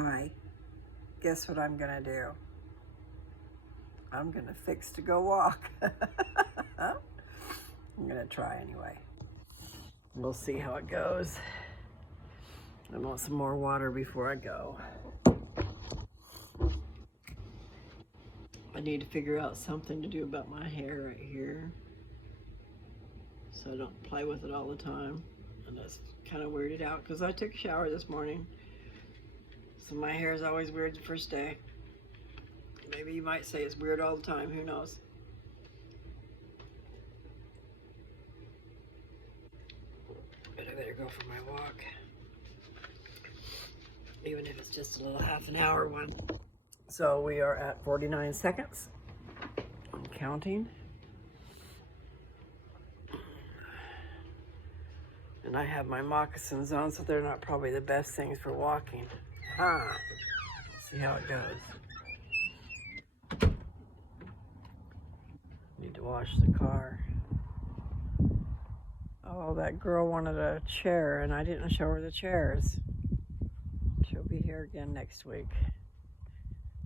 Hi, guess what I'm gonna do? I'm gonna fix to go walk. I'm gonna try anyway. We'll see how it goes. I want some more water before I go. I need to figure out something to do about my hair right here so I don't play with it all the time. And that's kind of weirded out because I took a shower this morning. So my hair is always weird the first day. Maybe you might say it's weird all the time, who knows? But I better go for my walk. Even if it's just a little half an hour one. So we are at 49 seconds. I'm counting. And I have my moccasins on, so they're not probably the best things for walking. See how it goes. Need to wash the car. Oh, that girl wanted a chair, and I didn't show her the chairs. She'll be here again next week.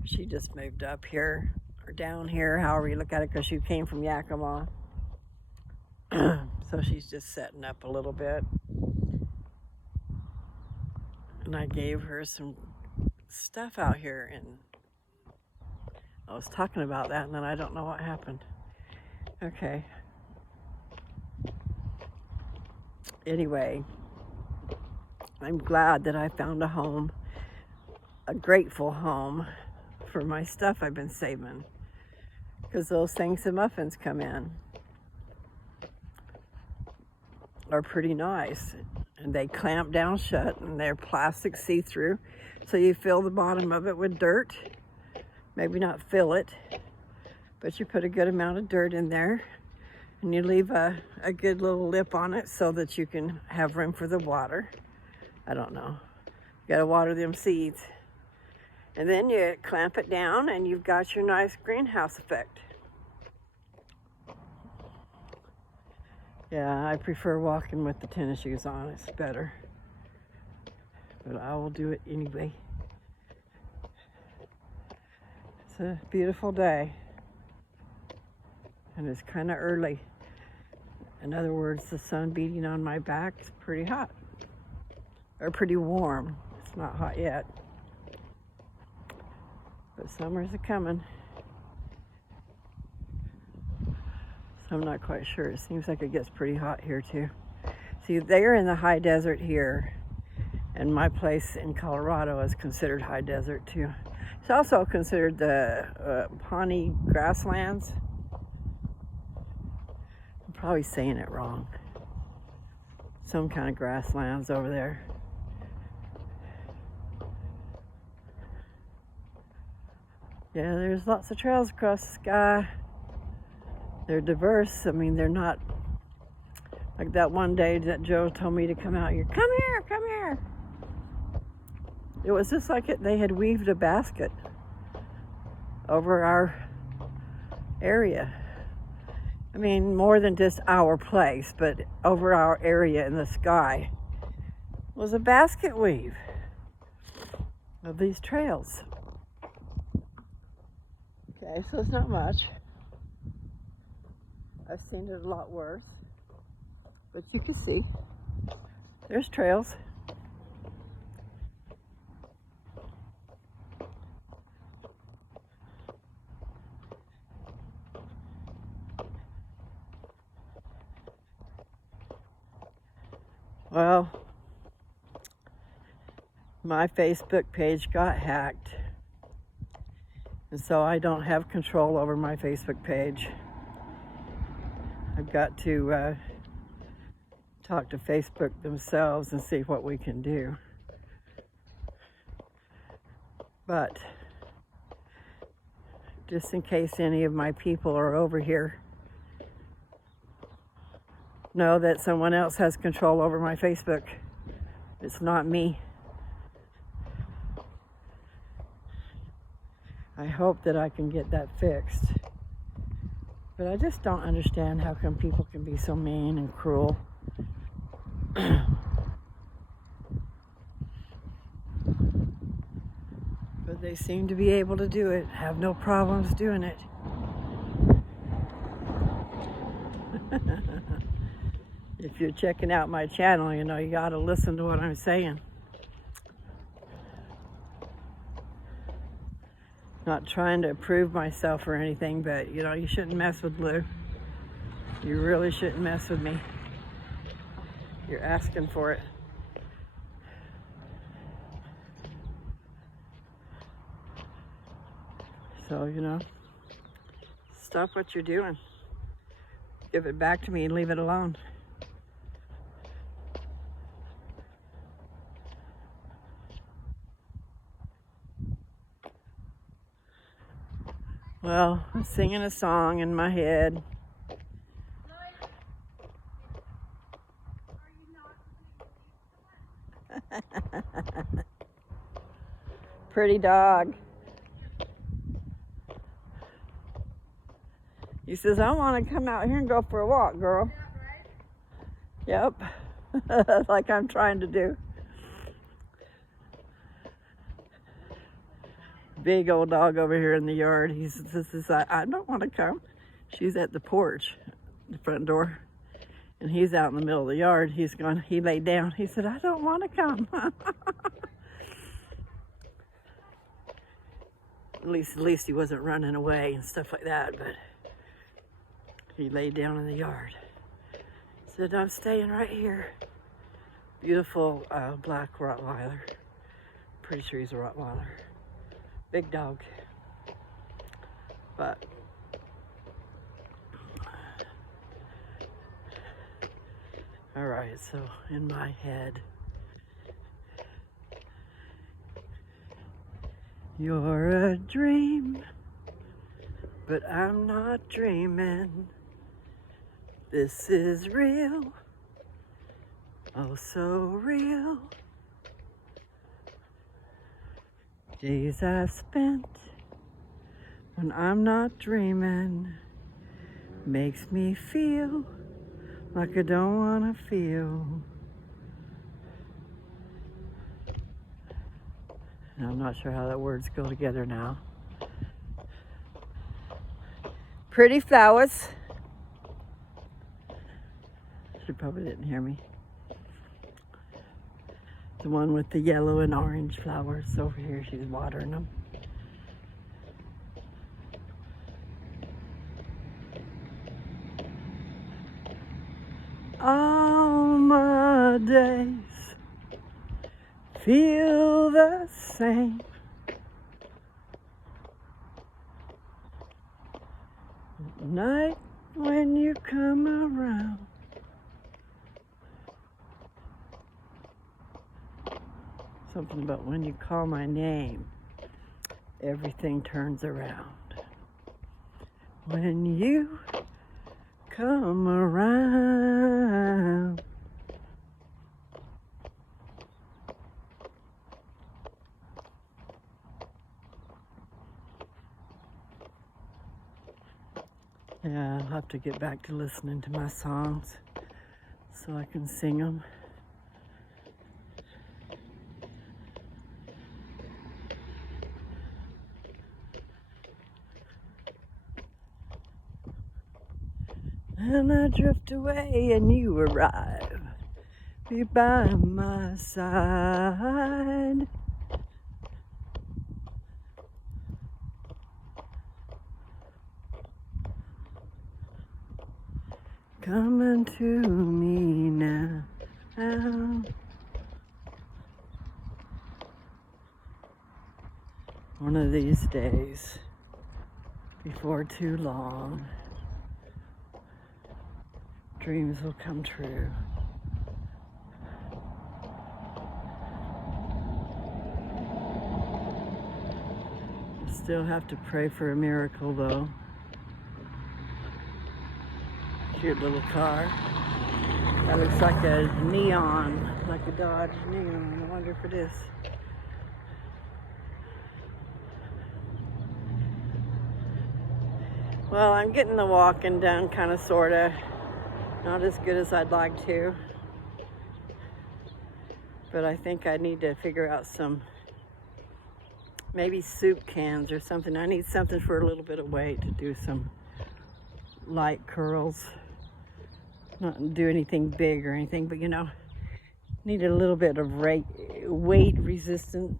She just moved up here, or down here, however you look at it, because she came from Yakima. So she's just setting up a little bit. And I gave her some stuff out here, and I was talking about that, and then I don't know what happened. Okay. Anyway, I'm glad that I found a home, a grateful home for my stuff I've been saving, because those things the muffins come in are pretty nice, and they clamp down shut, and they're plastic see-through, so you fill the bottom of it with dirt. Maybe not fill it, but you put a good amount of dirt in there, and you leave a good little lip on it so that you can have room for the water. I don't know. You gotta water them seeds. And then you clamp it down, and you've got your nice greenhouse effect. Yeah, I prefer walking with the tennis shoes on. It's better. But I will do it anyway. It's a beautiful day. And it's kind of early. In other words, the sun beating on my back is pretty hot. Or pretty warm. It's not hot yet. But summer's a-coming. So I'm not quite sure. It seems like it gets pretty hot here too. See, they're in the high desert here. And my place in Colorado is considered high desert too. It's also considered the Pawnee grasslands. I'm probably saying it wrong. Some kind of grasslands over there. Yeah, there's lots of trails across the sky. They're diverse. I mean, they're not like that one day that Joe told me to come out here. Come here, come here. It was just like they had weaved a basket over our area. I mean, more than just our place, but over our area in the sky was a basket weave of these trails. Okay, so it's not much. I've seen it a lot worse, but you can see there's trails. Well, my Facebook page got hacked, and so I don't have control over my Facebook page. I've got to talk to Facebook themselves and see what we can do. But just in case any of my people are over here, know that someone else has control over my Facebook. It's not me. I hope that I can get that fixed. But I just don't understand how come people can be so mean and cruel. But they seem to be able to do it, have no problems doing it. If you're checking out my channel, you know, you gotta listen to what I'm saying. Not trying to prove myself or anything, but you know, you shouldn't mess with Lou. You really shouldn't mess with me. You're asking for it. So, you know, stop what you're doing. Give it back to me and leave it alone. Well, I'm singing a song in my head. Pretty dog. He says, I want to come out here and go for a walk, girl. Yep. Like I'm trying to do. Big old dog over here in the yard. He says, I don't want to come. She's at the porch, the front door. And he's out in the middle of the yard. He laid down. He said, I don't want to come. At least he wasn't running away and stuff like that, but he laid down in the yard. Said, I'm staying right here. Beautiful black Rottweiler. Pretty sure he's a Rottweiler. Big dog. But all right, so in my head, you're a dream, but I'm not dreaming. This is real, oh so real. Days I've spent when I'm not dreaming makes me feel like I don't want to feel. And I'm not sure how that words go together now. Pretty flowers. She probably didn't hear me. The one with the yellow and orange flowers over here, she's watering them. All my days feel the same. At night when you come around, something about when you call my name, everything turns around. When you come around, yeah, I'll have to get back to listening to my songs so I can sing them. And I drift away and you arrive, be by my side. Coming to me now. One of these days, before too long, dreams will come true. Still have to pray for a miracle though. Cute little car. That looks like a neon, like a Dodge Neon. I wonder if it is. Well, I'm getting the walking done, kind of, sort of. Not as good as I'd like to. But I think I need to figure out some maybe soup cans or something. I need something for a little bit of weight to do some light curls. Not do anything big or anything, but you know, need a little bit of weight resistance.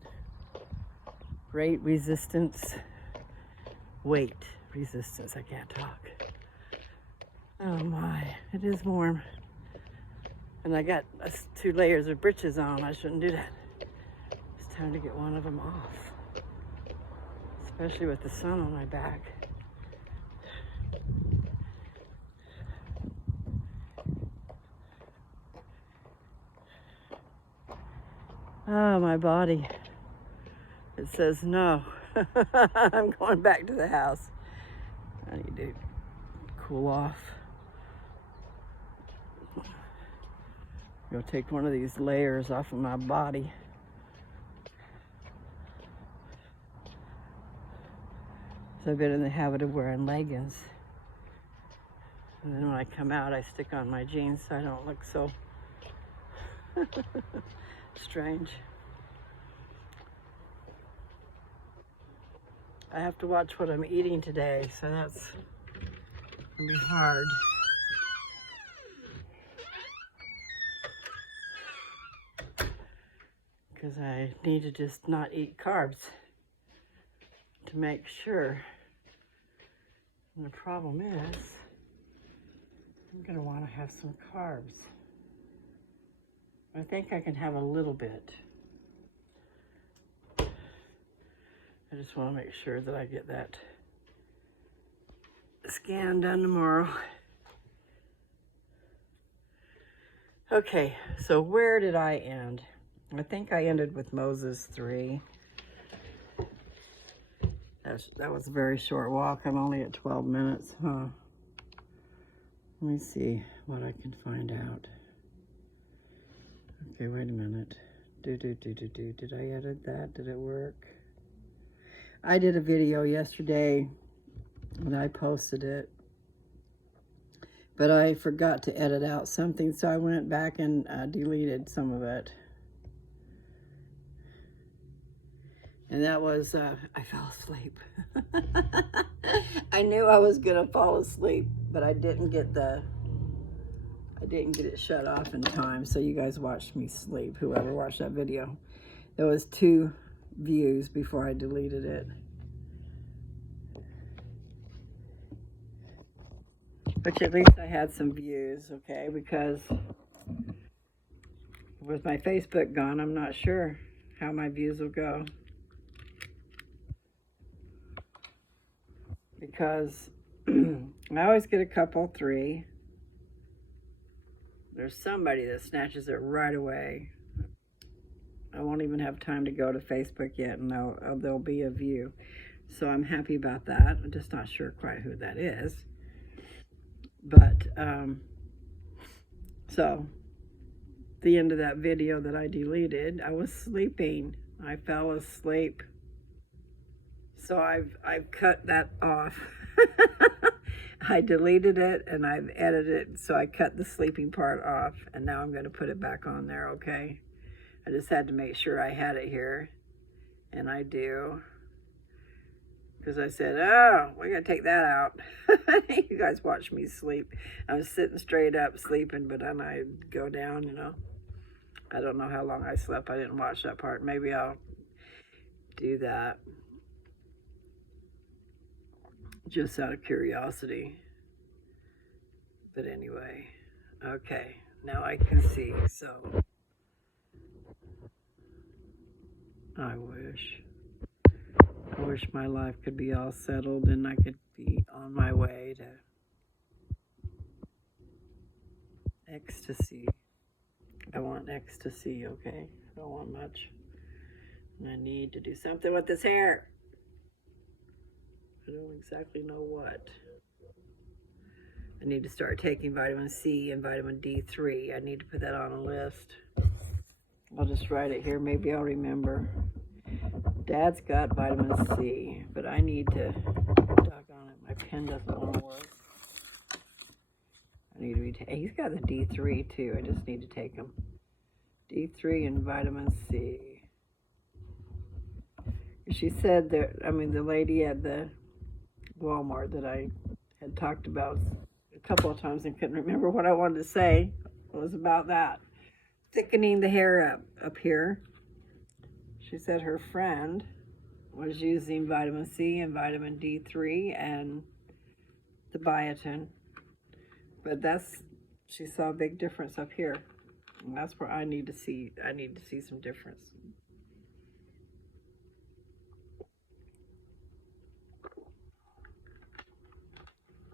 I can't talk. Oh my, it is warm. And I got 2 layers of breeches on. I shouldn't do that. It's time to get one of them off. Especially with the sun on my back. Oh, my body. It says no. I'm going back to the house. I need to cool off. Go take one of these layers off of my body. So I've been in the habit of wearing leggings. And then when I come out, I stick on my jeans so I don't look so strange. I have to watch what I'm eating today, so that's gonna be hard. Because I need to just not eat carbs to make sure. And the problem is, I'm gonna wanna have some carbs. I think I can have a little bit. I just wanna make sure that I get that scan done tomorrow. Okay, so where did I end? I think I ended with Moses 3. That was a very short walk. I'm only at 12 minutes, huh? Let me see what I can find out. Okay, wait a minute. Did I edit that? Did it work? I did a video yesterday and I posted it, but I forgot to edit out something, so I went back and deleted some of it. And that was, I fell asleep. I knew I was gonna fall asleep, but I didn't get it shut off in time, so you guys watched me sleep, whoever watched that video. There was 2 views before I deleted it. Which at least I had some views, okay, because with my Facebook gone, I'm not sure how my views will go. Because I always get a couple, 3. There's somebody that snatches it right away. I won't even have time to go to Facebook yet, and there'll be a view. So I'm happy about that. I'm just not sure quite who that is. But, so, the end of that video that I deleted, I was sleeping. I fell asleep. So I've cut that off. I deleted it and I've edited it, so I cut the sleeping part off, and now I'm going to put it back on there, okay? I just had to make sure I had it here, and I do. Because I said, oh, we got to take that out. You guys watch me sleep. I was sitting straight up sleeping, but then I'd go down, you know. I don't know how long I slept. I didn't watch that part. Maybe I'll do that. Just out of curiosity. But anyway, okay, now I can see, so I wish my life could be all settled and I could be on my way to ecstasy. I want ecstasy, okay? I don't want much. And I need to do something with this hair. I don't exactly know what. I need to start taking vitamin C and vitamin D3. I need to put that on a list. I'll just write it here. Maybe I'll remember. Dad's got vitamin C, but I need to, doggone it, my pen doesn't want to work. I need to be, he's got the D3 too. I just need to take them. D3 and vitamin C. She said that, I mean, the lady at the Walmart that I had talked about a couple of times and couldn't remember what I wanted to say, was about that. Thickening the hair up here. She said her friend was using vitamin C and vitamin D3 and the biotin. But she saw a big difference up here. And that's where I need to see some difference.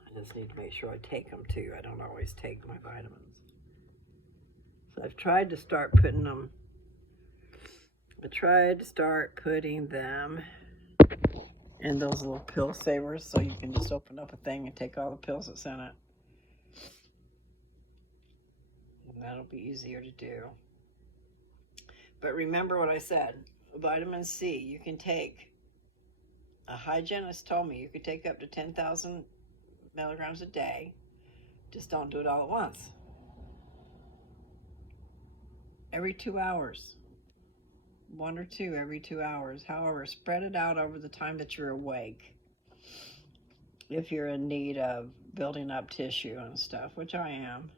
I just need to make sure I take them too. I don't always take my vitamins. So I've tried to start putting them in those little pill savers so you can just open up a thing and take all the pills that's in it. And that'll be easier to do. But remember what I said, vitamin C, you can take, a hygienist told me you could take up to 10,000 milligrams a day. Just don't do it all at once. Every 2 hours. 1 or 2 every 2 hours. However, spread it out over the time that you're awake. If you're in need of building up tissue and stuff, which I am.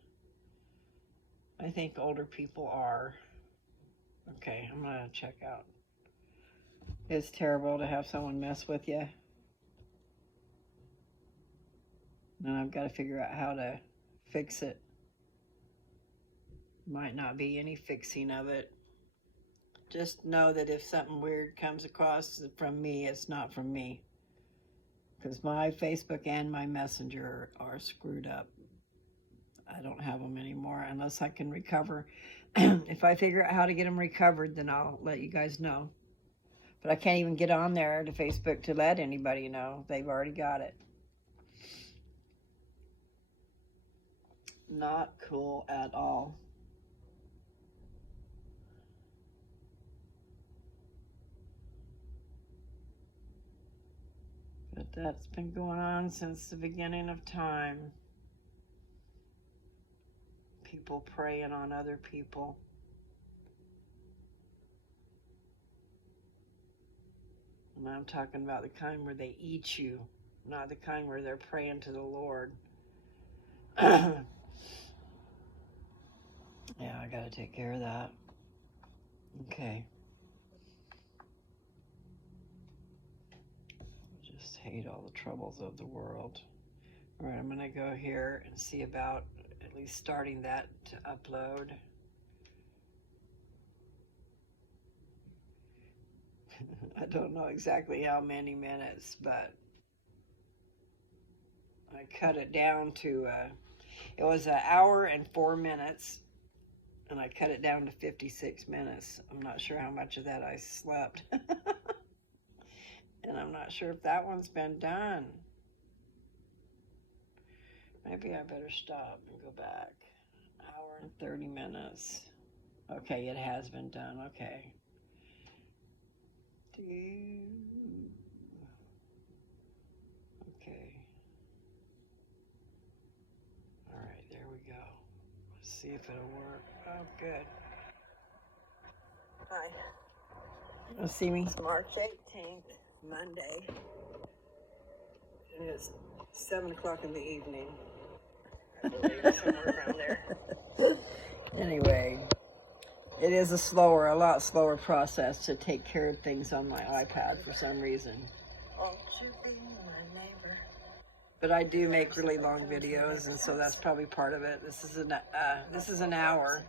I think older people are. Okay, I'm gonna check out. It's terrible to have someone mess with you. And I've got to figure out how to fix it. Might not be any fixing of it. Just know that if something weird comes across from me, it's not from me. Because my Facebook and my Messenger are screwed up. I don't have them anymore unless I can recover. If I figure out how to get them recovered, then I'll let you guys know. But I can't even get on there to Facebook to let anybody know. They've already got it. Not cool at all. But that's been going on since the beginning of time. People preying on other people. And I'm talking about the kind where they eat you, not the kind where they're praying to the Lord. Yeah, I gotta take care of that. Okay. Just hate all the troubles of the world. All right, I'm gonna go here and see about at least starting that to upload. I don't know exactly how many minutes, but I cut it down to, it was an hour and 4 minutes. And I cut it down to 56 minutes. I'm not sure how much of that I slept. And I'm not sure if that one's been done. Maybe I better stop and go back. Hour and 30 minutes. Okay, it has been done. Okay. Okay. All right, there we go. Let's see if it'll work. Oh, good. Hi. You'll see me. It's March 18th, Monday. And it's 7 o'clock in the evening. I believe, somewhere around there. Anyway, it is a lot slower process to take care of things on my iPad for some reason. Oh, should be my neighbor. But I do make really long videos, and so that's probably part of it. This is an hour,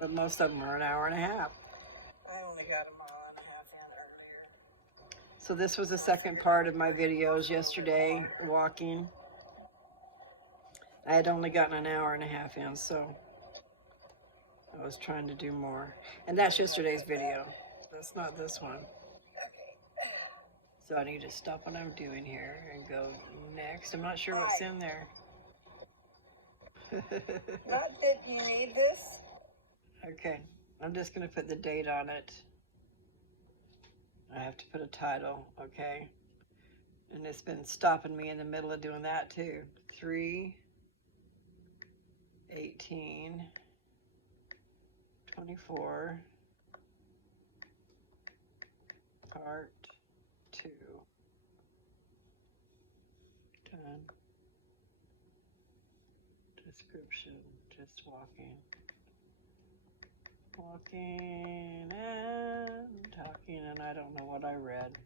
but most of them are an hour and a half. I only got them on a half an hour earlier. So this was the second part of my videos yesterday, walking. I had only gotten an hour and a half in, so I was trying to do more. And that's yesterday's video. That's not this one. So I need to stop what I'm doing here and go next. I'm not sure what's in there. Not that you need this. Okay, I'm just going to put the date on it. I have to put a title, okay? And it's been stopping me in the middle of doing that too. 3/18/24. Part 2. Done. Description, just walking. Walking and talking, and I don't know what I read.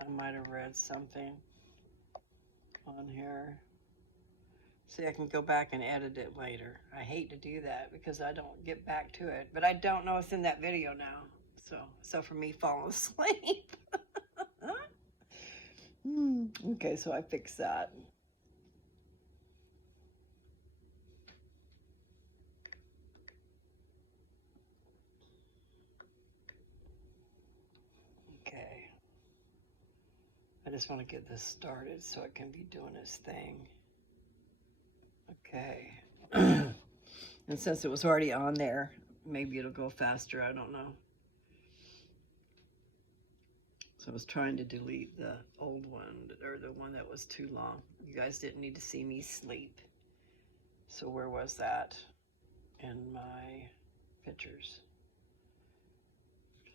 I might have read something on here. See, I can go back and edit it later. I hate to do that because I don't get back to it, but I don't know what's in that video now. So for me falling asleep. Okay, so I fixed that. Okay. I just want to get this started so it can be doing its thing. Okay. And since it was already on there, maybe it'll go faster. I don't know. So I was trying to delete the old one, or the one that was too long. You guys didn't need to see me sleep. So where was that in my pictures?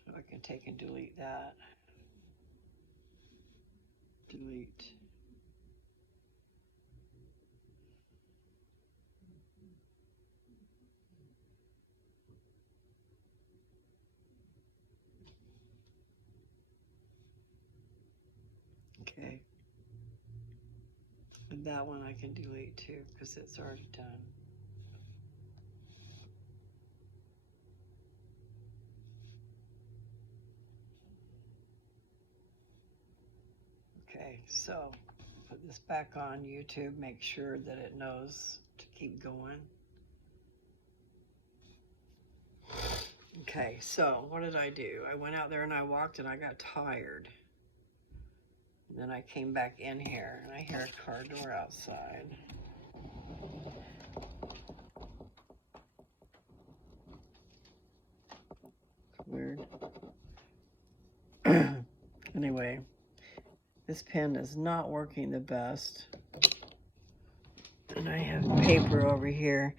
So I can take and delete that. Delete. Okay. And that one I can delete too because it's already done. Okay, so put this back on YouTube, make sure that it knows to keep going. Okay, so what did I do? I went out there and I walked and I got tired. And then I came back in here and I hear a car door outside. Weird. Anyway, this pen is not working the best. And I have paper over here.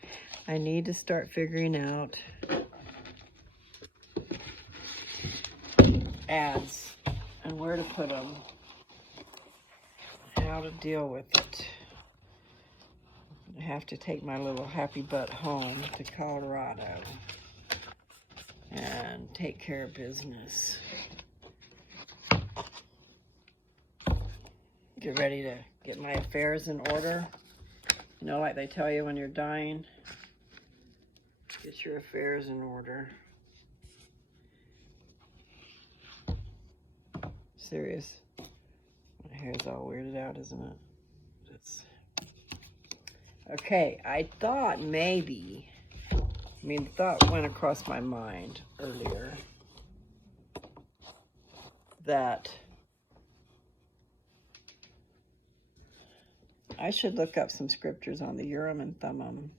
I need to start figuring out ads and where to put them, how to deal with it. I have to take my little happy butt home to Colorado and take care of business. Get ready to get my affairs in order. You know, like they tell you when you're dying, get your affairs in order. Serious. My hair's all weirded out, isn't it? It's okay. I thought maybe, the thought went across my mind earlier that I should look up some scriptures on the Urim and Thummim,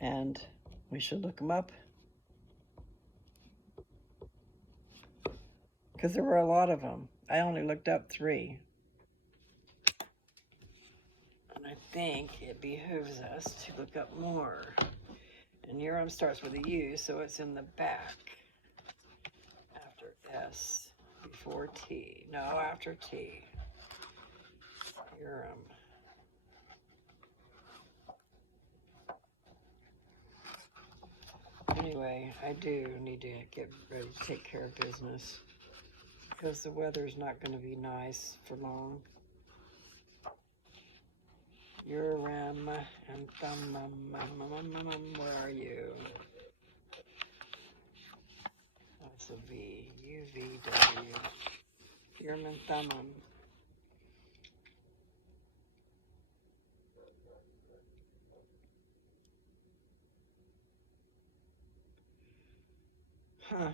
and we should look them up because there were a lot of them. I only looked up 3. And I think it behooves us to look up more. And Urim starts with a U, so it's in the back. After S, before T. No, after T. Urim. Anyway, I do need to get ready to take care of business because the weather's not going to be nice for long. Urim and Thummim, where are you? That's a V, U-V-W. Urim and Thummim. Huh.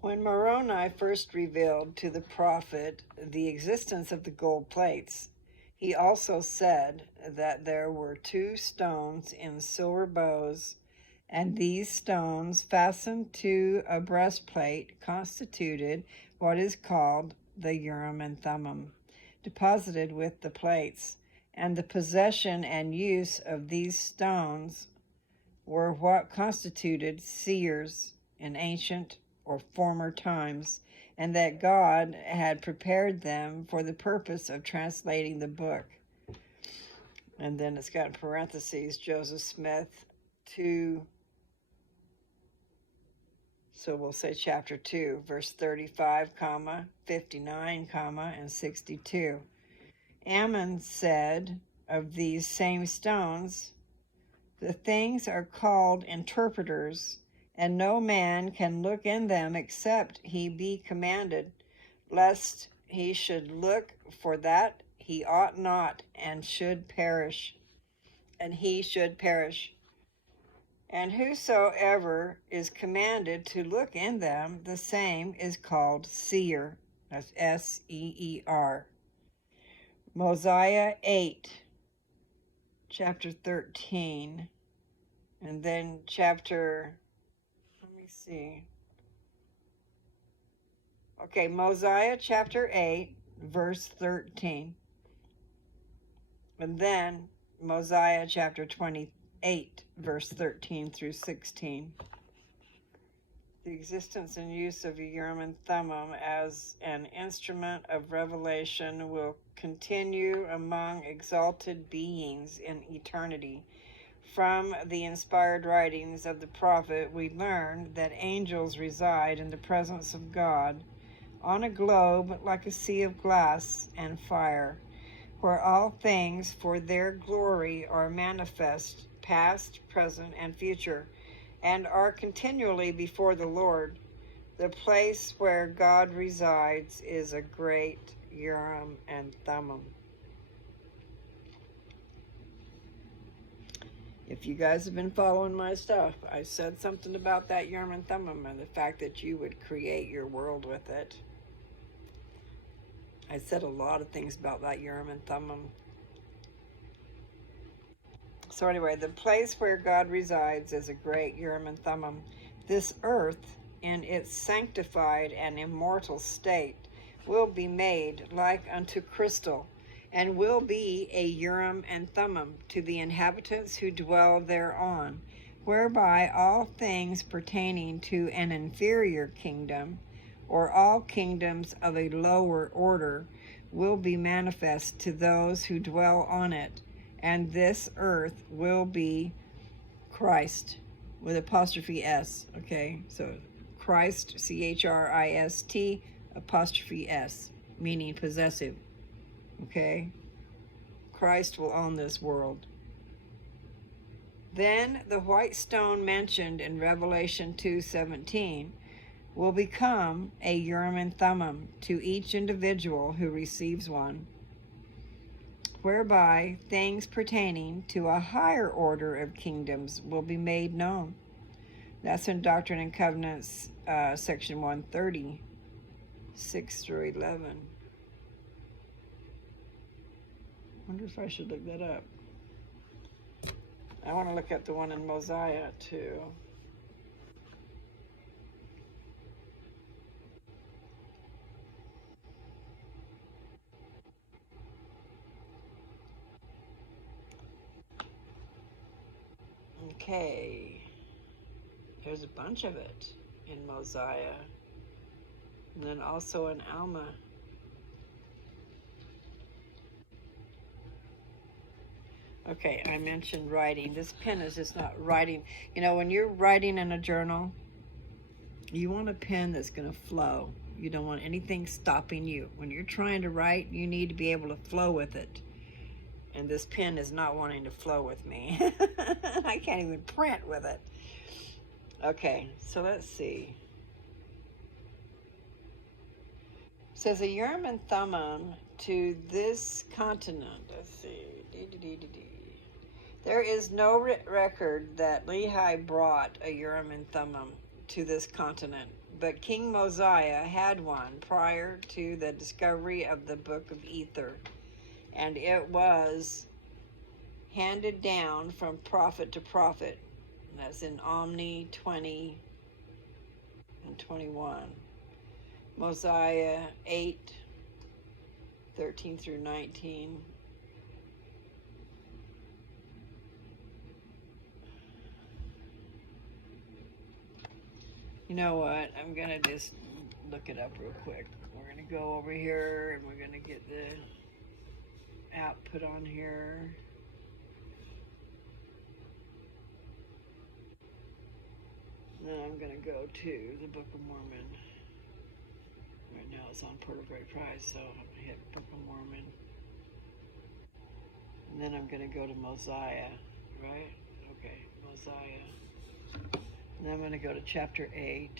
When Moroni first revealed to the prophet the existence of the gold plates, he also said that there were 2 stones in silver bows, and these stones fastened to a breastplate constituted what is called the Urim and Thummim, deposited with the plates, and the possession and use of these stones were what constituted seers in ancient or former times, and that God had prepared them for the purpose of translating the book. And then it's got in parentheses, Joseph Smith 2, so we'll say chapter 2, verse 35, 59, and 62. Ammon said of these same stones, the things are called interpreters, and no man can look in them except he be commanded, lest he should look for that he ought not, and should perish. And he should perish. And whosoever is commanded to look in them, the same is called seer. That's S-E-E-R. Mosiah 8, chapter 13, and then Mosiah chapter 8, verse 13, and then Mosiah chapter 28, verse 13 through 16. The existence and use of Urim and Thummim as an instrument of revelation will continue among exalted beings in eternity. From the inspired writings of the prophet, we learn that angels reside in the presence of God on a globe like a sea of glass and fire, where all things for their glory are manifest, past, present, and future, and are continually before the Lord. The place where God resides is a great Urim and Thummim. If you guys have been following my stuff, I said something about that Urim and Thummim and the fact that you would create your world with it. I said a lot of things about that Urim and Thummim. So anyway, the place where God resides is a great Urim and Thummim. This earth, in its sanctified and immortal state, will be made like unto crystal, and will be a Urim and Thummim to the inhabitants who dwell thereon, whereby all things pertaining to an inferior kingdom, or all kingdoms of a lower order, will be manifest to those who dwell on it. And this earth will be Christ, with apostrophe S, okay? So Christ, C-H-R-I-S-T, apostrophe S, meaning possessive, okay? Christ will own this world. Then the white stone mentioned in Revelation 2:17 will become a Urim and Thummim to each individual who receives one, whereby things pertaining to a higher order of kingdoms will be made known. That's in Doctrine and Covenants, section 130, 6 through 11. I wonder if I should look that up. I want to look at the one in Mosiah too. Okay, there's a bunch of it in Mosiah, and then also in Alma. Okay, I mentioned writing. This pen is just not writing. You know, when you're writing in a journal, you want a pen that's going to flow. You don't want anything stopping you. When you're trying to write, you need to be able to flow with it. And this pen is not wanting to flow with me. I can't even print with it. Okay, so let's see. It says a Urim and Thummim to this continent. Let's see. There is no record that Lehi brought a Urim and Thummim to this continent, but King Mosiah had one prior to the discovery of the Book of Ether, and it was handed down from prophet to prophet. And that's in Omni 20 and 21. Mosiah 8, 13 through 19. You know what? I'm going to just look it up real quick. We're going to go over here and we're going to get the app put on here. And then I'm going to go to the Book of Mormon. Right now it's on Pearl of Great Price, so I'm going to hit Book of Mormon. And then I'm going to go to Mosiah, right? Okay, Mosiah. And then I'm going to go to chapter 8.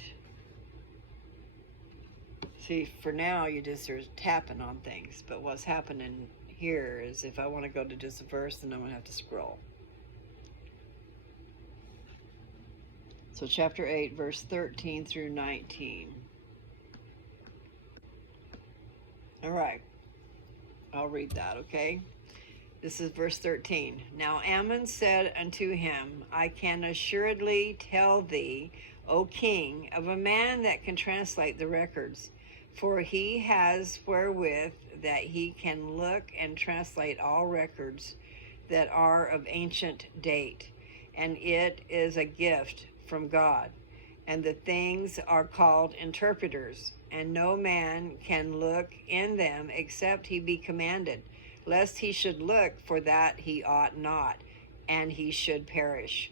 See, for now, you're tapping on things. But what's happening here is if I want to go to just a verse, then I'm going to have to scroll. So chapter 8, verse 13 through 19. All right. I'll read that, okay? This is verse 13. Now Ammon said unto him, I can assuredly tell thee, O king, of a man that can translate the records, for he has wherewith that he can look and translate all records that are of ancient date, and it is a gift from God. And the things are called interpreters, and no man can look in them except he be commanded, lest he should look for that he ought not, and he should perish.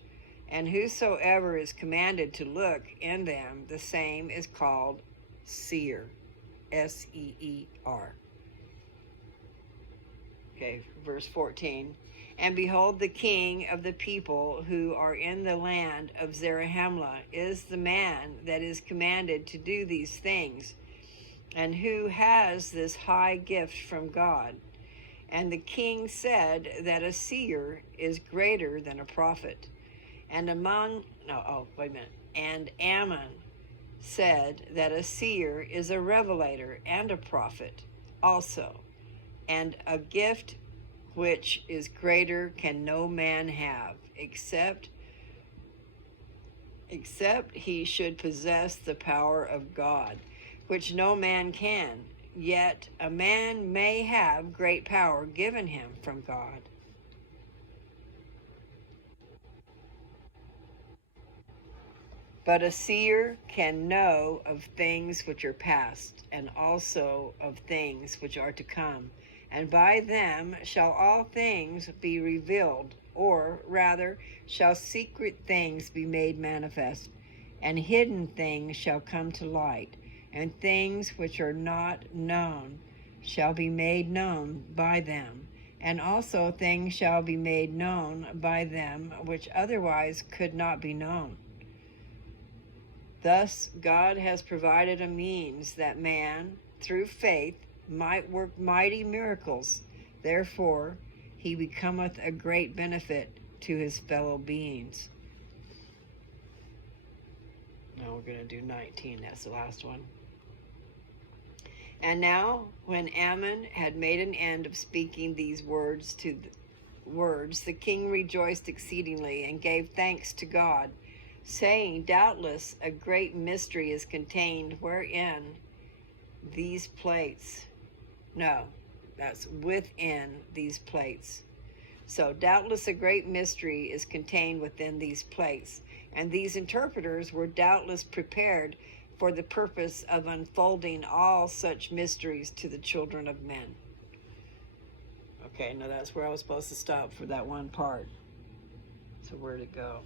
And whosoever is commanded to look in them, the same is called seer, S-E-E-R. Okay, verse 14. And behold, the king of the people who are in the land of Zarahemla is the man that is commanded to do these things, and who has this high gift from God. And the king said that a seer is greater than a prophet. And Ammon said that a seer is a revelator and a prophet also, and a gift which is greater can no man have, except he should possess the power of God, which no man can. Yet a man may have great power given him from God. But a seer can know of things which are past, and also of things which are to come. And by them shall all things be revealed, or rather, shall secret things be made manifest, and hidden things shall come to light, and things which are not known shall be made known by them, and also things shall be made known by them which otherwise could not be known. Thus God has provided a means that man, through faith, might work mighty miracles. Therefore, he becometh a great benefit to his fellow beings. Now we're going to do 19. That's the last one. And now, when Ammon had made an end of speaking these words, the king rejoiced exceedingly and gave thanks to God, saying, doubtless a great mystery is contained wherein these plates. No, that's within these plates. So doubtless a great mystery is contained within these plates, and these interpreters were doubtless prepared for the purpose of unfolding all such mysteries to the children of men. Okay, now that's where I was supposed to stop for that one part. So where'd it go?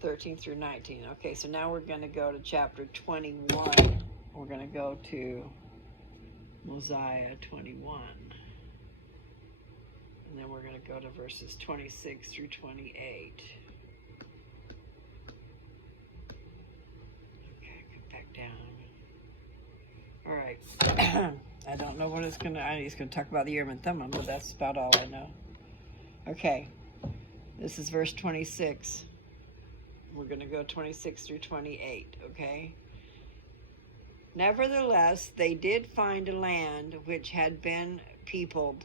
13 through 19. Okay, so now we're going to go to chapter 21. We're going to go to Mosiah 21. And then we're going to go to verses 26 through 28. Okay, get back down. All right. I don't know what it's going to... He's going to talk about the Urim and Thummim, but that's about all I know. Okay. This is verse 26. We're going to go 26 through 28, okay? Nevertheless, they did find a land which had been peopled,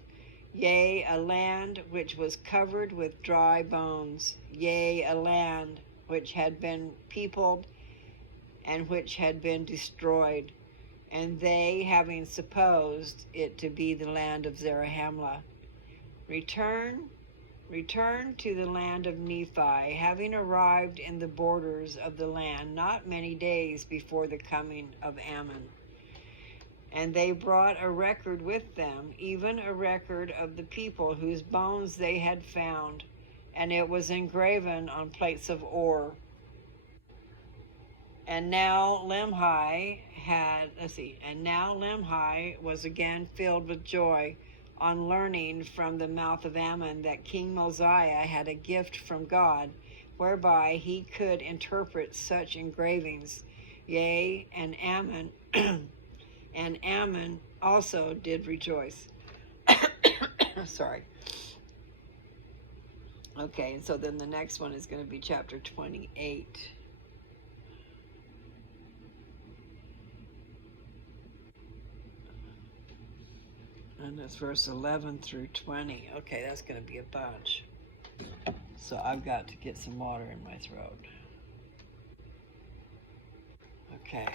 yea, a land which was covered with dry bones, yea, a land which had been peopled and which had been destroyed, and they, having supposed it to be the land of Zarahemla, returned returned to the land of Nephi, having arrived in the borders of the land not many days before the coming of Ammon. And they brought a record with them, even a record of the people whose bones they had found, and it was engraven on plates of ore. And now Limhi was again filled with joy on learning from the mouth of Ammon that King Mosiah had a gift from God, whereby he could interpret such engravings. Yea, and Ammon and Ammon also did rejoice. Sorry. Okay, and so then the next one is going to be chapter 28. And it's verse 11 through 20. Okay, that's going to be a bunch. So I've got to get some water in my throat. Okay.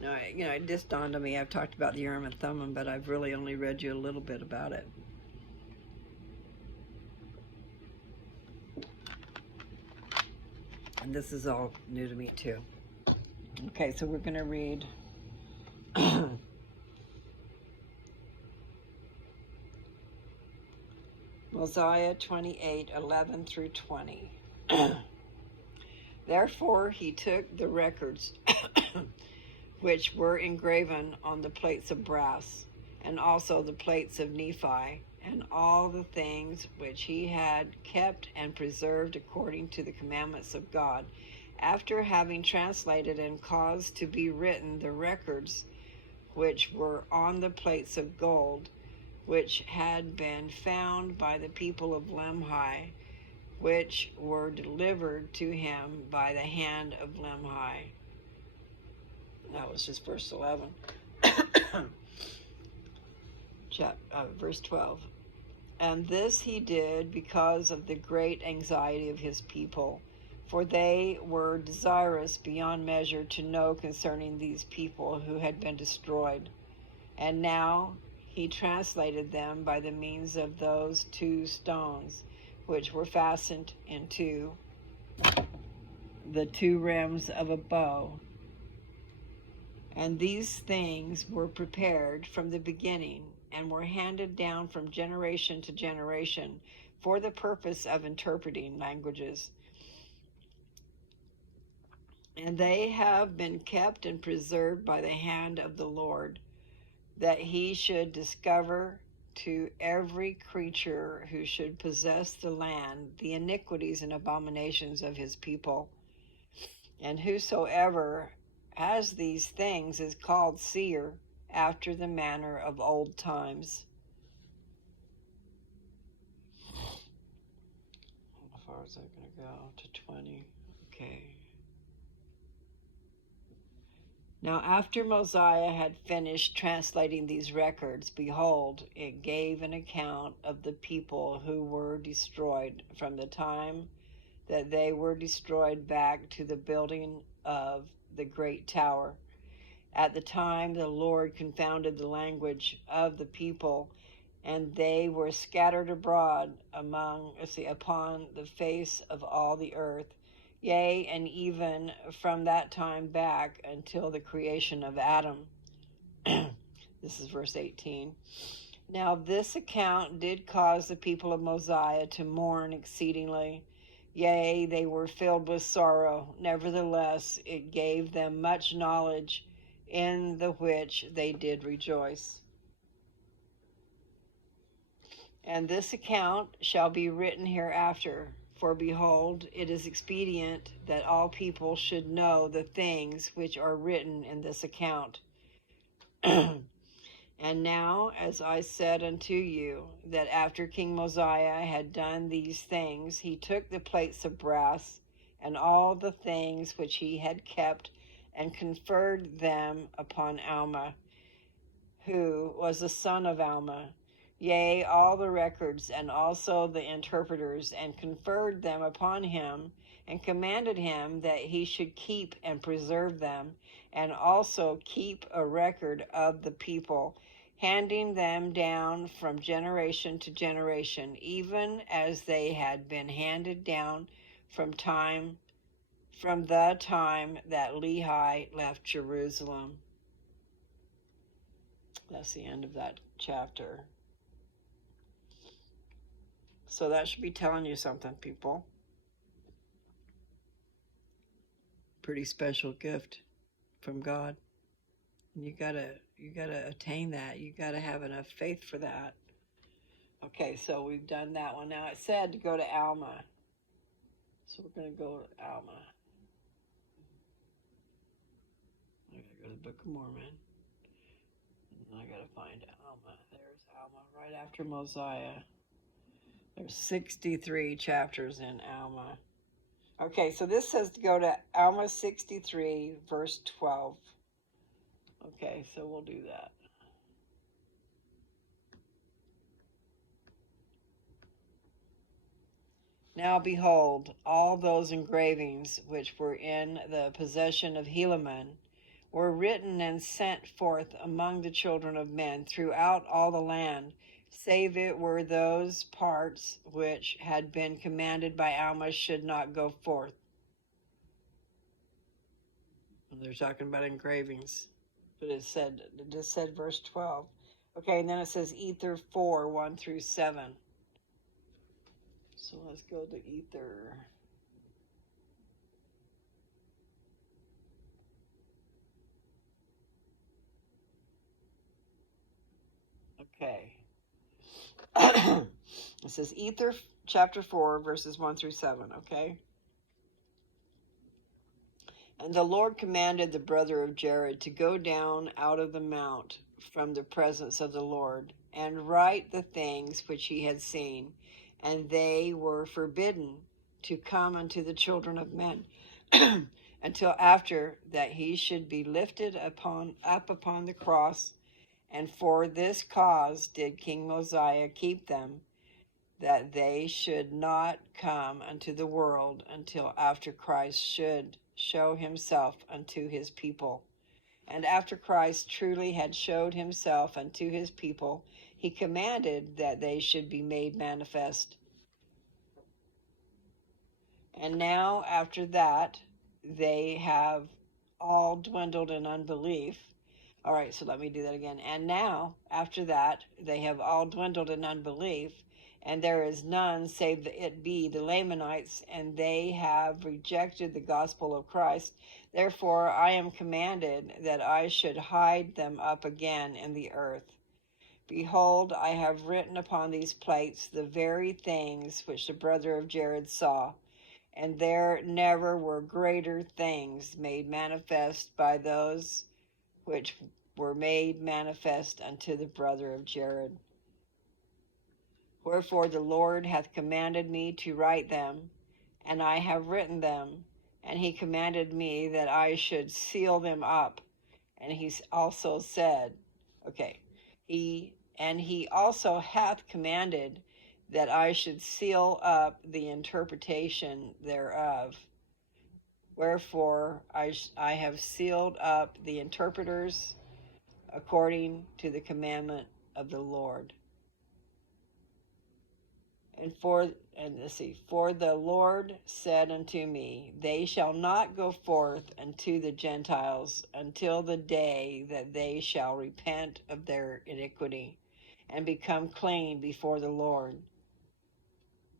Now, it just dawned on me, I've talked about the Urim and Thummim, but I've really only read you a little bit about it. And this is all new to me too. Okay, so we're going to read Mosiah 28, 11 through 20. Therefore he took the records which were engraven on the plates of brass, and also the plates of Nephi, and all the things which he had kept and preserved according to the commandments of God, after having translated and caused to be written the records which were on the plates of gold, which had been found by the people of Limhi, which were delivered to him by the hand of Limhi. That was just verse 11. Verse 12. And this he did because of the great anxiety of his people, for they were desirous beyond measure to know concerning these people who had been destroyed. And now he translated them by the means of those two stones, which were fastened into the two rims of a bow. And these things were prepared from the beginning, and were handed down from generation to generation for the purpose of interpreting languages. And they have been kept and preserved by the hand of the Lord, that he should discover to every creature who should possess the land the iniquities and abominations of his people. And whosoever has these things is called seer, after the manner of old times. How far is that going to go? To 20. Okay. Now after Mosiah had finished translating these records, behold, it gave an account of the people who were destroyed from the time that they were destroyed back to the building of the great tower. At the time the Lord confounded the language of the people, and they were scattered abroad upon the face of all the earth. Yea, and even from that time back until the creation of Adam. This is verse 18. Now this account did cause the people of Mosiah to mourn exceedingly. Yea, they were filled with sorrow. Nevertheless, it gave them much knowledge, in the which they did rejoice. And this account shall be written hereafter, for behold, it is expedient that all people should know the things which are written in this account. And now, as I said unto you, that after King Mosiah had done these things, he took the plates of brass and all the things which he had kept, and conferred them upon Alma, who was the son of Alma, yea, all the records, and also the interpreters, and conferred them upon him, and commanded him that he should keep and preserve them, and also keep a record of the people, handing them down from generation to generation, even as they had been handed down from the time that Lehi left Jerusalem. That's the end of that chapter. So that should be telling you something, people. Pretty special gift from God. You gotta attain that. You gotta have enough faith for that. Okay, so we've done that one. Now it said to go to Alma. So we're gonna go to Alma. I gotta go to the Book of Mormon. And I gotta find Alma. There's Alma, right after Mosiah. There's 63 chapters in Alma. Okay, so this says to go to Alma 63, verse 12. Okay, so we'll do that. Now behold, all those engravings which were in the possession of Helaman were written and sent forth among the children of men throughout all the land, save it were those parts which had been commanded by Alma should not go forth. They're talking about engravings, but it just said verse 12. Okay, and then it says Ether 4, 1 through 7. So let's go to Ether. Okay. It says Ether chapter 4, verses 1 through 7, okay? And the Lord commanded the brother of Jared to go down out of the mount from the presence of the Lord and write the things which he had seen, and they were forbidden to come unto the children of men until after that he should be lifted up upon the cross. And for this cause did King Mosiah keep them, that they should not come unto the world until after Christ should show himself unto his people. And after Christ truly had showed himself unto his people, he commanded that they should be made manifest. And now after that, they have all dwindled in unbelief. All right, so let me do that again. And now, after that, they have all dwindled in unbelief, and there is none save it be the Lamanites, and they have rejected the gospel of Christ. Therefore, I am commanded that I should hide them up again in the earth. Behold, I have written upon these plates the very things which the brother of Jared saw, and there never were greater things made manifest by those which were made manifest unto the brother of Jared. Wherefore the Lord hath commanded me to write them, and I have written them, and he commanded me that I should seal them up. And he also said, he also hath commanded that I should seal up the interpretation thereof. Wherefore I have sealed up the interpreters according to the commandment of the Lord. For the Lord said unto me, they shall not go forth unto the Gentiles until the day that they shall repent of their iniquity and become clean before the Lord.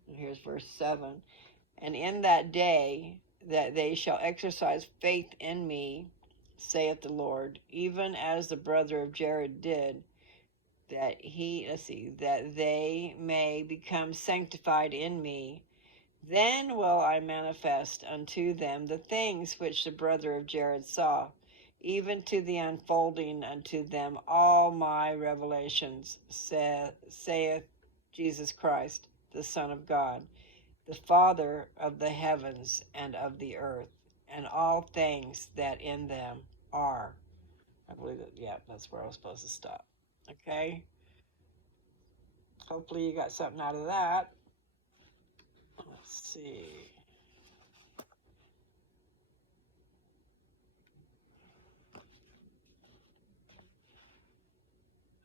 And here's verse 7. And in that day that they shall exercise faith in me, saith the Lord, even as the brother of Jared did, that they may become sanctified in me. Then will I manifest unto them the things which the brother of Jared saw, even to the unfolding unto them all my revelations, saith Jesus Christ, the Son of God, the Father of the heavens and of the earth, and all things that in them are. I believe that, yeah, that's where I was supposed to stop. Okay? Hopefully you got something out of that. Let's see.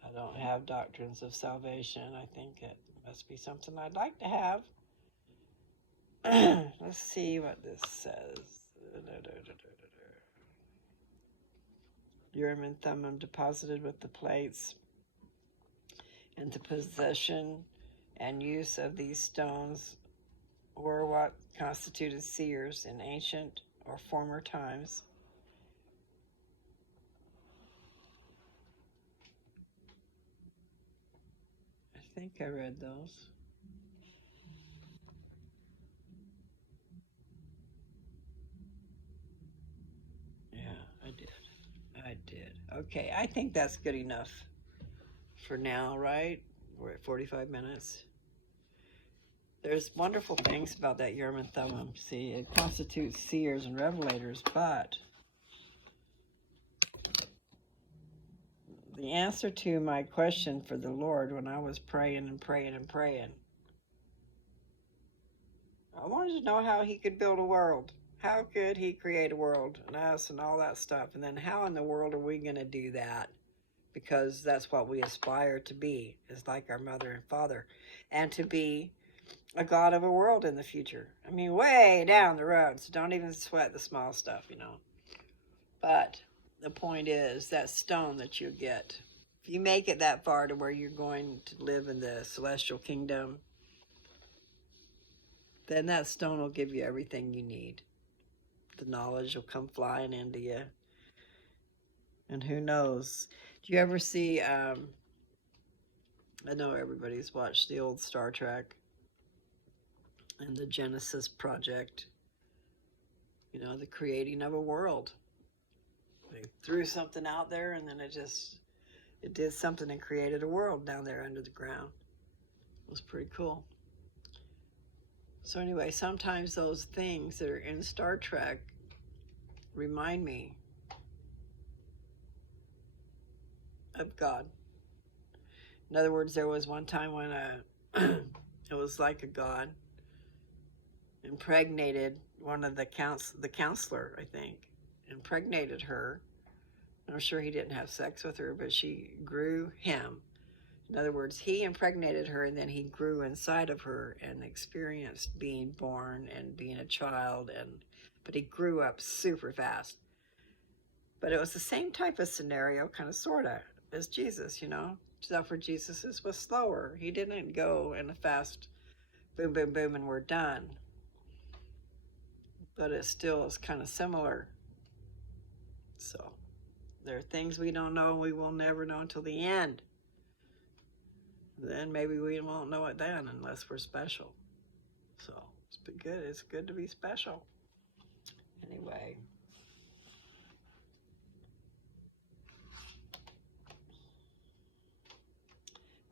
I don't have doctrines of salvation. I think it must be something I'd like to have. Let's see what this says. Urim and Thummim deposited with the plates, and the possession and use of these stones were what constituted seers in ancient or former times. I think I read those. Yeah, I did. Okay, I think that's good enough for now, right? We're at 45 minutes. There's wonderful things about that Urim and Thummim. See, it constitutes seers and revelators, but the answer to my question for the Lord when I was praying, I wanted to know how he could build a world. How could he create a world and us and all that stuff? And then how in the world are we going to do that? Because that's what we aspire to be, is like our mother and father, and to be a God of a world in the future. I mean, way down the road, so don't even sweat the small stuff, you know. But the point is, that stone that you get, if you make it that far to where you're going to live in the celestial kingdom, then that stone will give you everything you need. The knowledge will come flying into you. And who knows? Do you ever see, I know everybody's watched the old Star Trek and the Genesis Project, you know, the creating of a world. They threw something out there and then it did something and created a world down there under the ground. It was pretty cool. So anyway, sometimes those things that are in Star Trek remind me of God. In other words, there was one time when it was like a god impregnated one of the counselor, I think, impregnated her. I'm sure he didn't have sex with her, but she grew him. In other words, he impregnated her and then he grew inside of her and experienced being born and being a child, but he grew up super fast. But it was the same type of scenario, kind of, sort of, as Jesus, you know, except for Jesus was slower. He didn't go in a fast boom, boom, boom, and we're done. But it still is kind of similar. So there are things we don't know and we will never know until the end. Then maybe we won't know it then unless we're special. So it's good to be special. Anyway.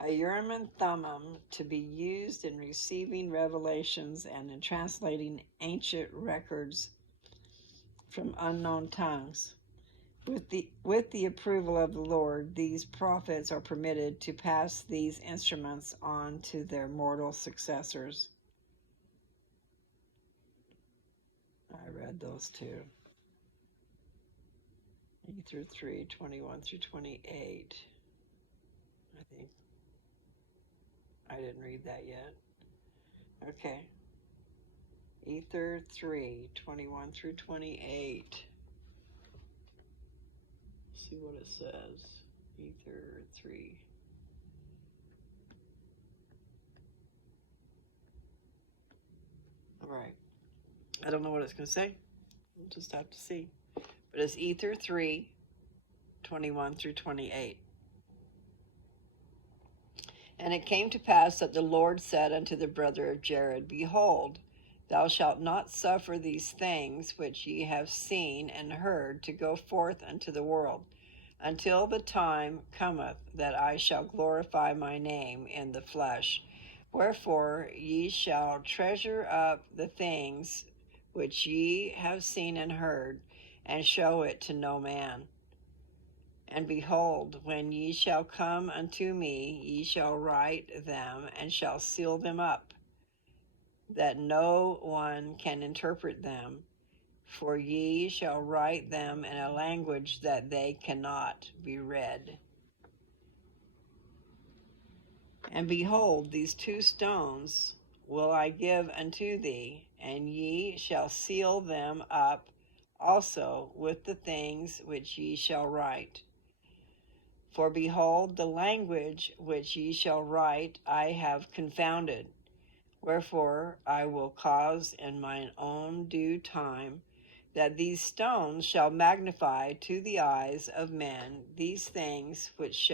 A Urim and Thummim to be used in receiving revelations and in translating ancient records from unknown tongues. With the approval of the Lord, these prophets are permitted to pass these instruments on to their mortal successors. I read those too. Ether 3, 21 through 28. I think I didn't read that yet. Okay. Ether 3, 21 through 28. See what it says. Ether 3. All right. I don't know what it's going to say. We'll just have to see. But it's Ether 3, 21 through 28. And it came to pass that the Lord said unto the brother of Jared, Behold, thou shalt not suffer these things which ye have seen and heard to go forth unto the world, until the time cometh that I shall glorify my name in the flesh. Wherefore ye shall treasure up the things which ye have seen and heard, and show it to no man. And behold, when ye shall come unto me, ye shall write them, and shall seal them up, that no one can interpret them. For ye shall write them in a language that they cannot be read. And behold, these two stones will I give unto thee, and ye shall seal them up also with the things which ye shall write. For behold, the language which ye shall write I have confounded. Wherefore I will cause in mine own due time that these stones shall magnify to the eyes of men these things which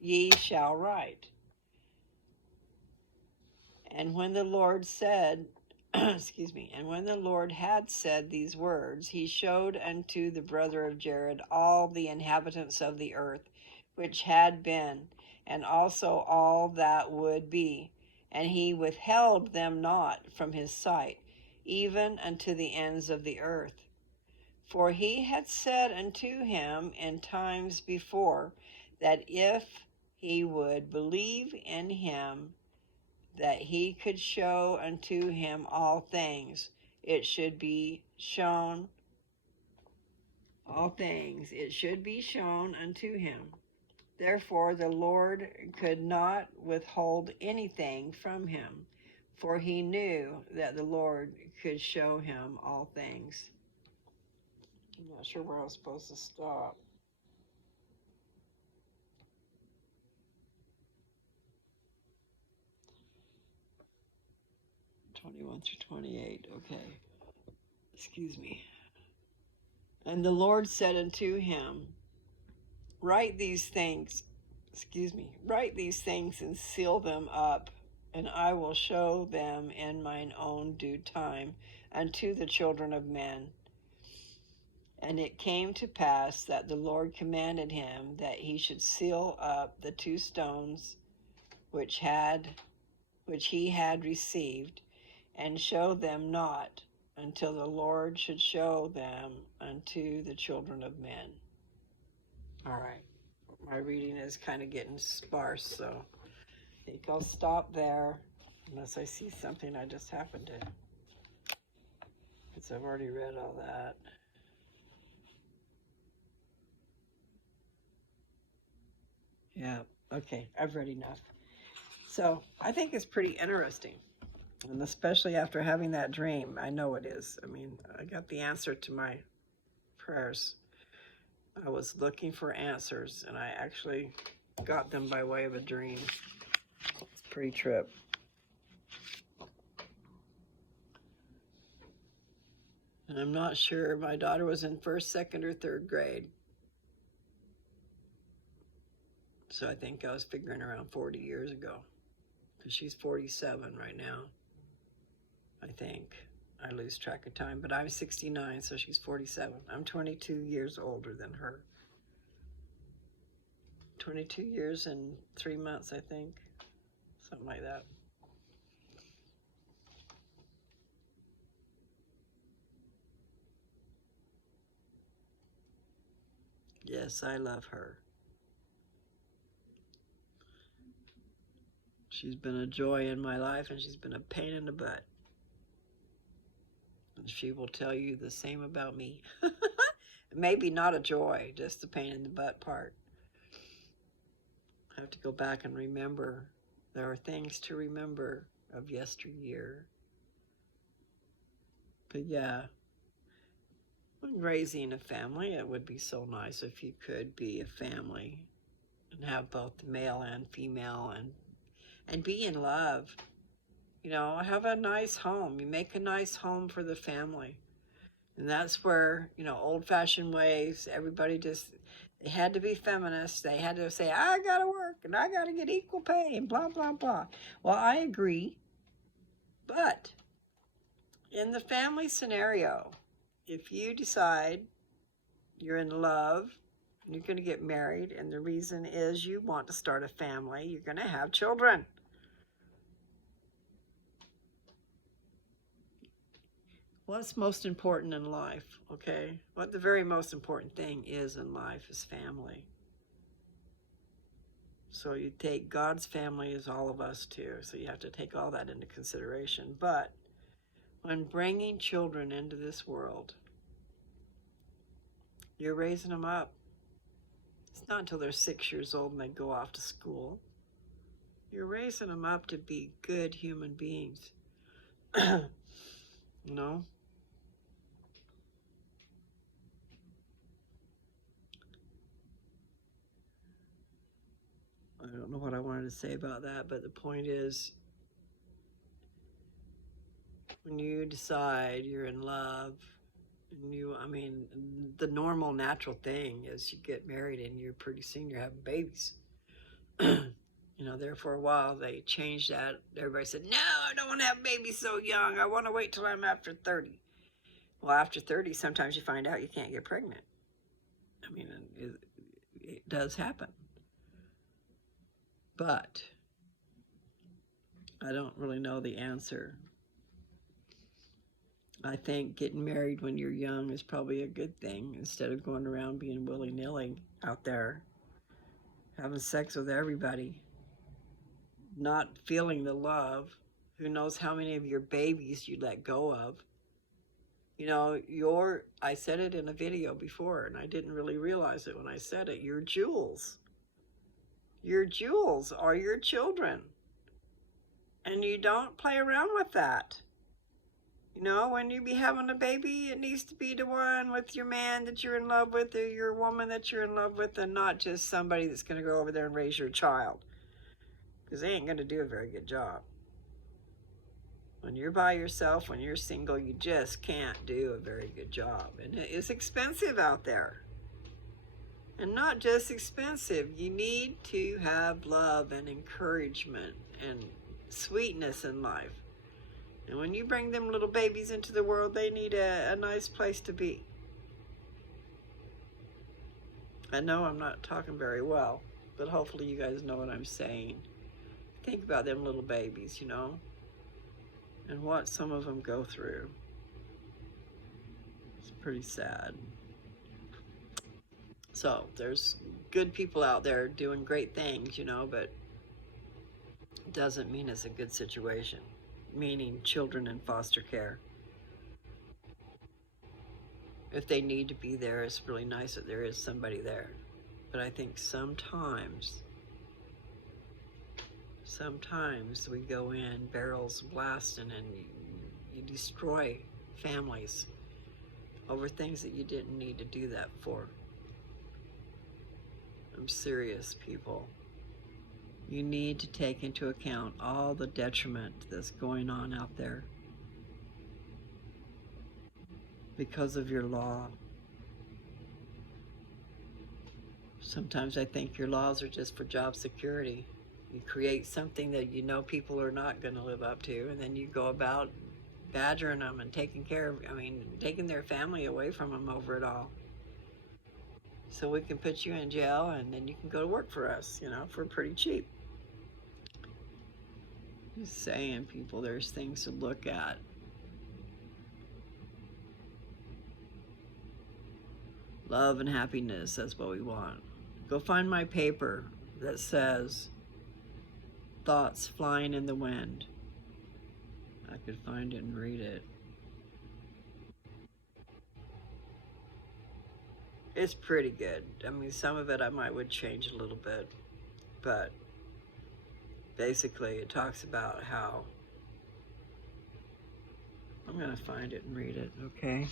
ye shall write. And when the Lord said, and when the Lord had said these words, he showed unto the brother of Jared all the inhabitants of the earth, which had been, and also all that would be. And he withheld them not from his sight, even unto the ends of the earth. For he had said unto him in times before, that if he would believe in him, that he could show unto him all things, it should be shown unto him. Therefore the Lord could not withhold anything from him, for he knew that the Lord could show him all things. I'm not sure where I was supposed to stop. (21 through 28). Okay. Excuse me. And the Lord said unto him, write these things and seal them up, and I will show them in mine own due time unto the children of men. And it came to pass that the Lord commanded him that he should seal up the two stones which he had received, and show them not until the Lord should show them unto the children of men. All right. My reading is kind of getting sparse, so I think I'll stop there unless I see something I just happened to, because I've already read all that. Yeah, okay, I've read enough. So I think it's pretty interesting, and especially after having that dream. I know it is. I mean, I got the answer to my prayers. I was looking for answers, and I actually got them by way of a dream. It's a pretty trip. And I'm not sure. My daughter was in first, second, or third grade. So I think I was figuring around 40 years ago, because she's 47 right now, I think. I lose track of time, but I'm 69, so she's 47. I'm 22 years older than her. 22 years and 3 months, I think. Something like that. Yes, I love her. She's been a joy in my life, and she's been a pain in the butt. And she will tell you the same about me. Maybe not a joy, just the pain in the butt part. I have to go back and remember. There are things to remember of yesteryear. But yeah, when raising a family, it would be so nice if you could be a family and have both male and female, and be in love. You know, have a nice home. You make a nice home for the family. And that's where, you know, old-fashioned ways, everybody just, they had to be feminists. They had to say, I gotta work and I gotta get equal pay and blah, blah, blah. Well, I agree. But in the family scenario, if you decide you're in love, you're going to get married, and the reason is you want to start a family, you're going to have children. What's most important in life, okay? What the very most important thing is in life is family. So you take God's family is all of us too, so you have to take all that into consideration. But when bringing children into this world, you're raising them up. It's not until they're 6 years old and they go off to school. You're raising them up to be good human beings. You know? I don't know what I wanted to say about that, but the point is, when you decide you're in love, and I mean, the normal, natural thing is you get married and you're pretty soon you're having babies. You know, there for a while they changed that. Everybody said, no, I don't want to have babies so young. I want to wait till I'm after 30. Well, after 30, sometimes you find out you can't get pregnant. I mean, it does happen. But I don't really know the answer. I think getting married when you're young is probably a good thing instead of going around being willy-nilly out there, having sex with everybody, not feeling the love. Who knows how many of your babies you let go of. You know, I said it in a video before, and I didn't really realize it when I said it. Your jewels are your children. And you don't play around with that. You know, when you be having a baby, it needs to be the one with your man that you're in love with, or your woman that you're in love with, and not just somebody that's going to go over there and raise your child. Because they ain't going to do a very good job. When you're by yourself, when you're single, you just can't do a very good job. And it is expensive out there. And not just expensive. You need to have love and encouragement and sweetness in life. And when you bring them little babies into the world, they need a nice place to be. I know I'm not talking very well, but hopefully you guys know what I'm saying. Think about them little babies, you know, and what some of them go through. It's pretty sad. So there's good people out there doing great things, you know, but it doesn't mean it's a good situation. Meaning children in foster care. If they need to be there, it's really nice that there is somebody there. But I think sometimes we go in barrels blasting and you destroy families over things that you didn't need to do that for. I'm serious, people. You need to take into account all the detriment that's going on out there because of your law. Sometimes I think your laws are just for job security. You create something that you know people are not going to live up to, and then you go about badgering them and taking their family away from them over it all. So we can put you in jail, and then you can go to work for us, you know, for pretty cheap. Just saying, people, there's things to look at. Love and happiness, that's what we want. Go find my paper that says Thoughts Flying in the Wind. I could find it and read it. It's pretty good. I mean, some of it I would change a little bit, but basically it talks about how, I'm going to find it and read it, okay?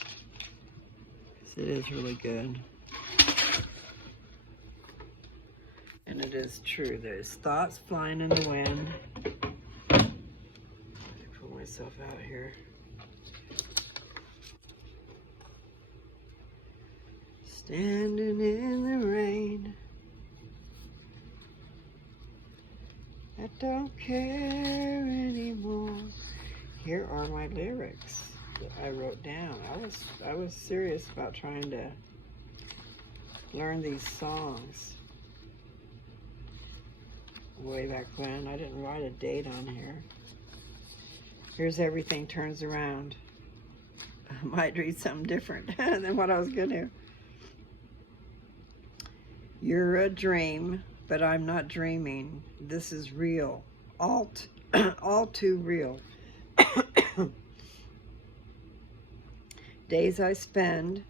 Because it is really good. And it is true. There's thoughts flying in the wind. Let me pull myself out here. Standing in the rain, I don't care anymore. Here are my lyrics that I wrote down. I was serious about trying to learn these songs way back when. I didn't write a date on here. Here's Everything Turns Around. I might read something different than what I was gonna. You're a dream, but I'm not dreaming. This is real. All too real. Days I spend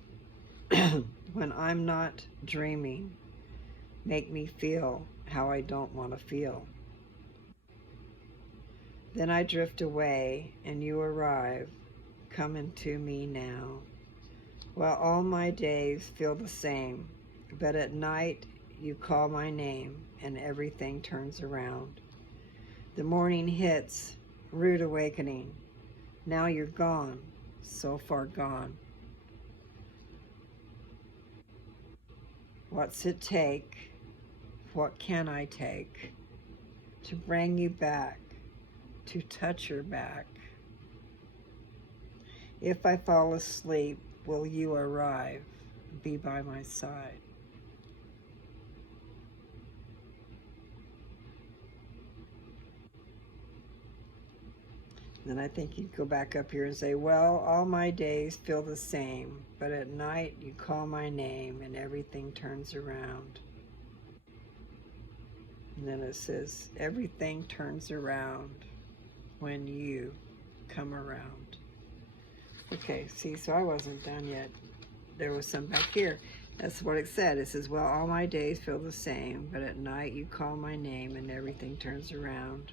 when I'm not dreaming make me feel how I don't want to feel. Then I drift away, and you arrive, coming to me now. While all my days feel the same, but at night you call my name, and everything turns around. The morning hits, rude awakening. Now you're gone, so far gone. What's it take? What can I take to bring you back, to touch your back? If I fall asleep, will you arrive, be by my side? Then I think you'd go back up here and say, well, all my days feel the same, but at night you call my name and everything turns around. And then it says, everything turns around when you come around. Okay, see, so I wasn't done yet. There was some back here. That's what it said. It says, well, all my days feel the same, but at night you call my name and everything turns around.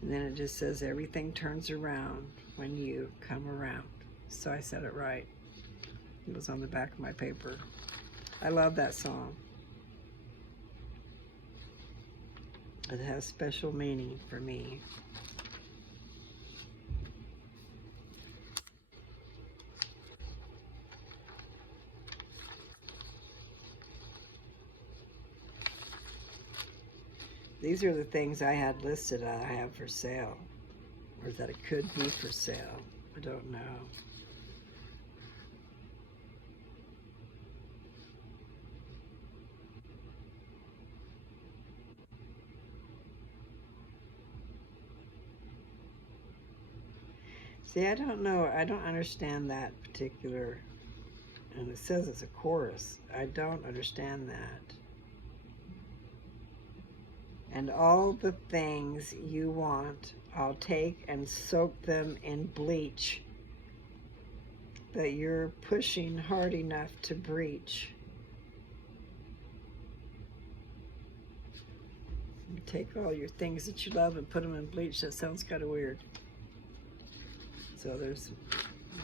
And then it just says, everything turns around when you come around. So I said it right. It was on the back of my paper. I love that song. It has special meaning for me. These are the things I had listed that I have for sale, or that it could be for sale. I don't know. See, I don't know. I don't understand that particular, and it says it's a chorus. I don't understand that. And all the things you want, I'll take and soak them in bleach that you're pushing hard enough to breach. You take all your things that you love and put them in bleach. That sounds kind of weird. So there's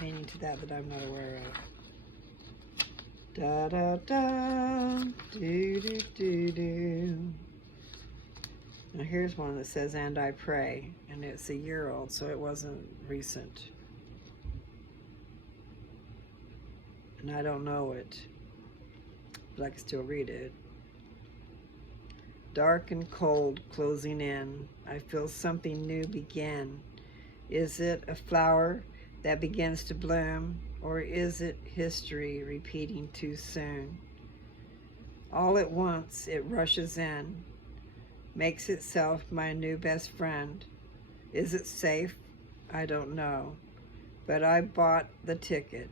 meaning to that I'm not aware of. Da da da, do do do do. Now here's one that says, and I pray, and it's a year old, so it wasn't recent. And I don't know it, but I can still read it. Dark and cold closing in, I feel something new begin. Is it a flower that begins to bloom, or is it history repeating too soon? All at once it rushes in, makes itself my new best friend. Is it safe? I don't know, but I bought the ticket,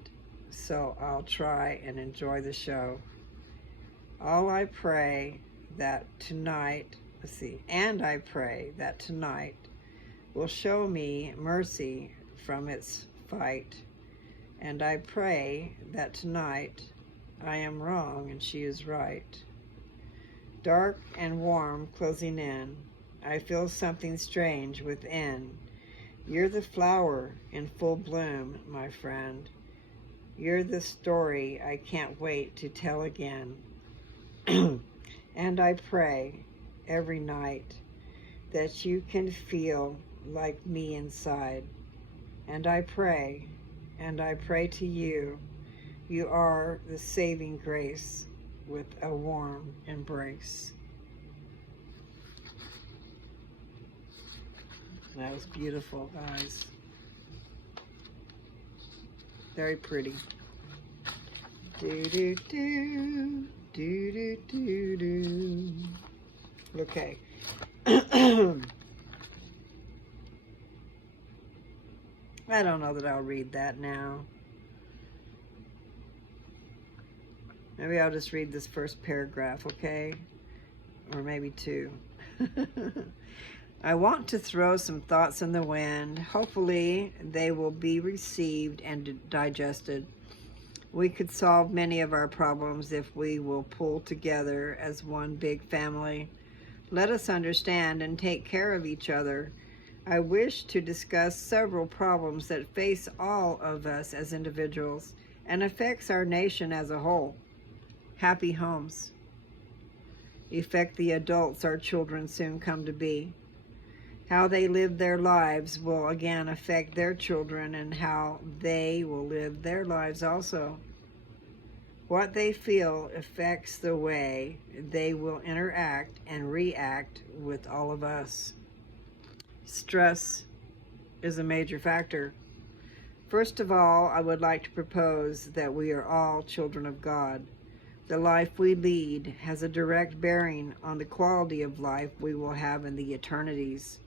so I'll try and enjoy the show. All I pray that tonight, and I pray that tonight will show me mercy from its fight. And I pray that tonight I am wrong and she is right. Dark and warm closing in, I feel something strange within. You're the flower in full bloom, my friend. You're the story I can't wait to tell again. And I pray every night that you can feel like me inside. And I pray to you, you are the saving grace with a warm embrace. That was beautiful, guys. Very pretty. Do do do do do do do. Okay. I don't know that I'll read that now. Maybe I'll just read this first paragraph, okay? Or maybe two. I want to throw some thoughts in the wind. Hopefully they will be received and digested. We could solve many of our problems if we will pull together as one big family. Let us understand and take care of each other. I wish to discuss several problems that face all of us as individuals and affects our nation as a whole. Happy homes affect the adults our children soon come to be. How they live their lives will again affect their children and how they will live their lives also. What they feel affects the way they will interact and react with all of us. Stress is a major factor. First of all, I would like to propose that we are all children of God. The life we lead has a direct bearing on the quality of life we will have in the eternities.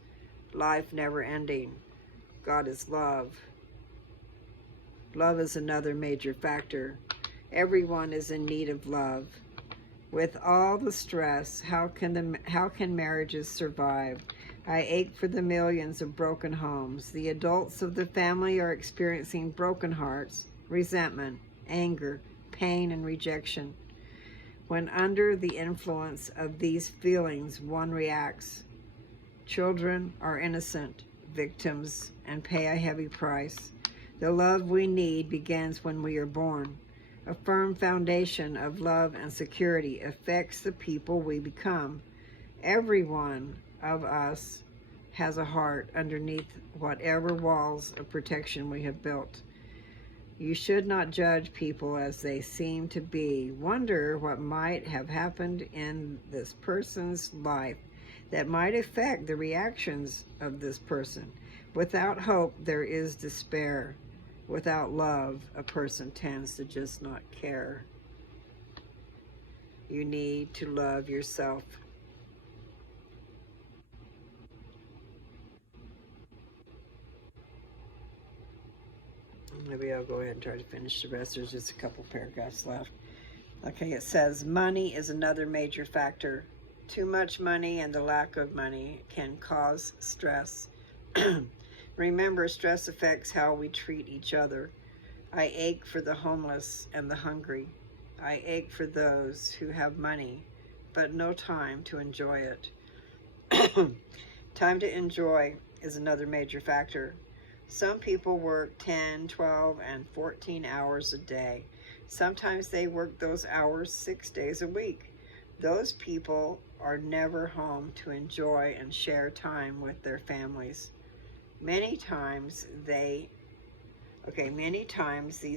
Life never ending. God is love. Love is another major factor. Everyone is in need of love. With all the stress, how can marriages survive? I ache for the millions of broken homes. The adults of the family are experiencing broken hearts, resentment, anger, pain, and rejection. When under the influence of these feelings, one reacts. Children are innocent victims and pay a heavy price. The love we need begins when we are born. A firm foundation of love and security affects the people we become. Every one of us has a heart underneath whatever walls of protection we have built. You should not judge people as they seem to be. Wonder what might have happened in this person's life that might affect the reactions of this person. Without hope, there is despair. Without love, a person tends to just not care. You need to love yourself. Maybe I'll go ahead and try to finish the rest. There's just a couple paragraphs left. Okay, it says, money is another major factor. Too much money and the lack of money can cause stress. Remember, stress affects how we treat each other. I ache for the homeless and the hungry. I ache for those who have money, but no time to enjoy it. Time to enjoy is another major factor. Some people work 10, 12, and 14 hours a day. Sometimes they work those hours 6 days a week. Those people are never home to enjoy and share time with their families. Many times these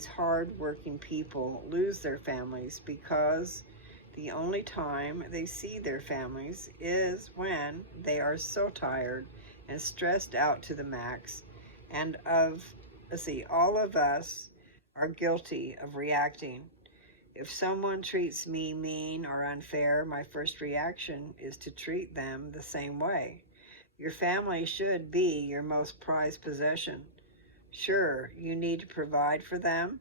hard-working people lose their families because the only time they see their families is when they are so tired and stressed out to the max. And all of us are guilty of reacting. If someone treats me mean or unfair, my first reaction is to treat them the same way. Your family should be your most prized possession. Sure, you need to provide for them,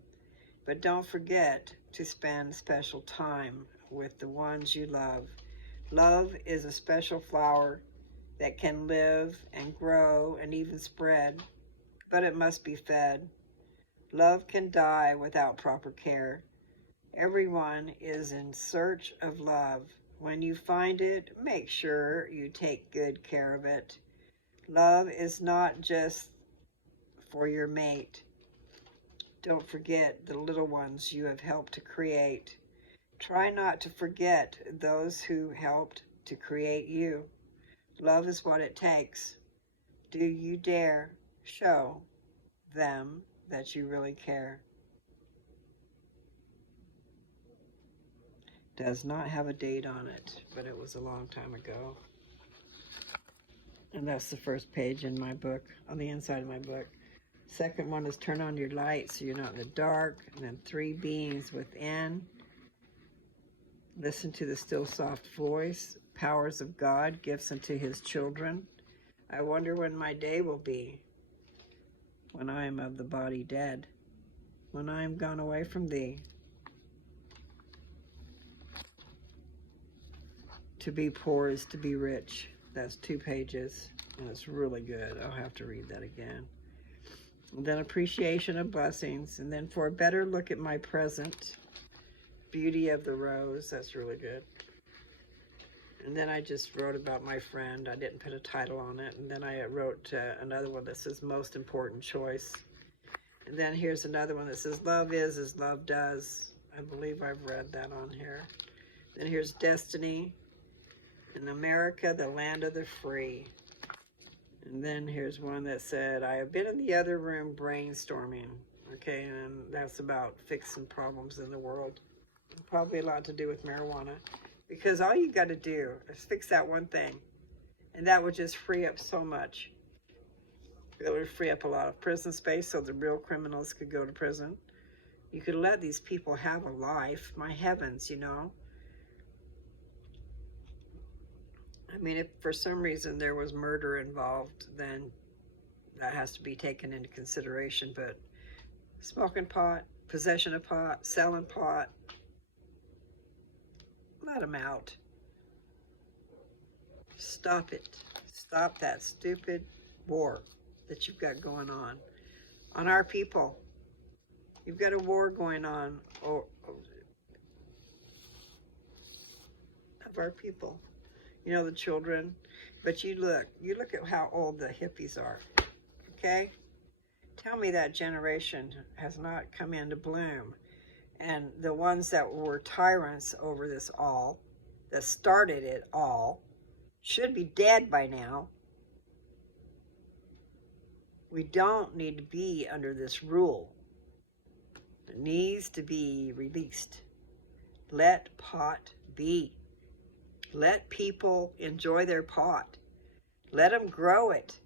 but don't forget to spend special time with the ones you love. Love is a special flower that can live and grow and even spread, but it must be fed. Love can die without proper care. Everyone is in search of love. When you find it, make sure you take good care of it. Love is not just for your mate. Don't forget the little ones you have helped to create. Try not to forget those who helped to create you. Love is what it takes. Do you dare show them that you really care? Does not have a date on it, but it was a long time ago. And that's the first page in my book, on the inside of my book. Second one is turn on your light so you're not in the dark. And then 3 beings within. Listen to the still soft voice. Powers of God, gifts unto his children. I wonder when my day will be. When I am of the body dead. When I am gone away from thee. To be poor is to be rich. That's 2 pages, and it's really good. I'll have to read that again. And then appreciation of blessings, and then for a better look at my present, beauty of the rose. That's really good. And then I just wrote about my friend. I didn't put a title on it. And then I wrote another one that says most important choice. And then here's another one that says love is as love does. I believe I've read that on here. Then here's destiny. In America, the land of the free. And then here's one that said, I have been in the other room brainstorming. Okay, and that's about fixing problems in the world. Probably a lot to do with marijuana. Because all you got to do is fix that one thing. And that would just free up so much. It would free up a lot of prison space so the real criminals could go to prison. You could let these people have a life. My heavens, you know. I mean, if for some reason there was murder involved, then that has to be taken into consideration. But smoking pot, possession of pot, selling pot, let them out. Stop it. Stop that stupid war that you've got going on our people. You've got a war going on of our people. You know, the children. But you look at how old the hippies are. Okay? Tell me that generation has not come into bloom. And the ones that were tyrants over this all, that started it all, should be dead by now. We don't need to be under this rule. It needs to be released. Let pot be. Let people enjoy their pot. Let them grow it.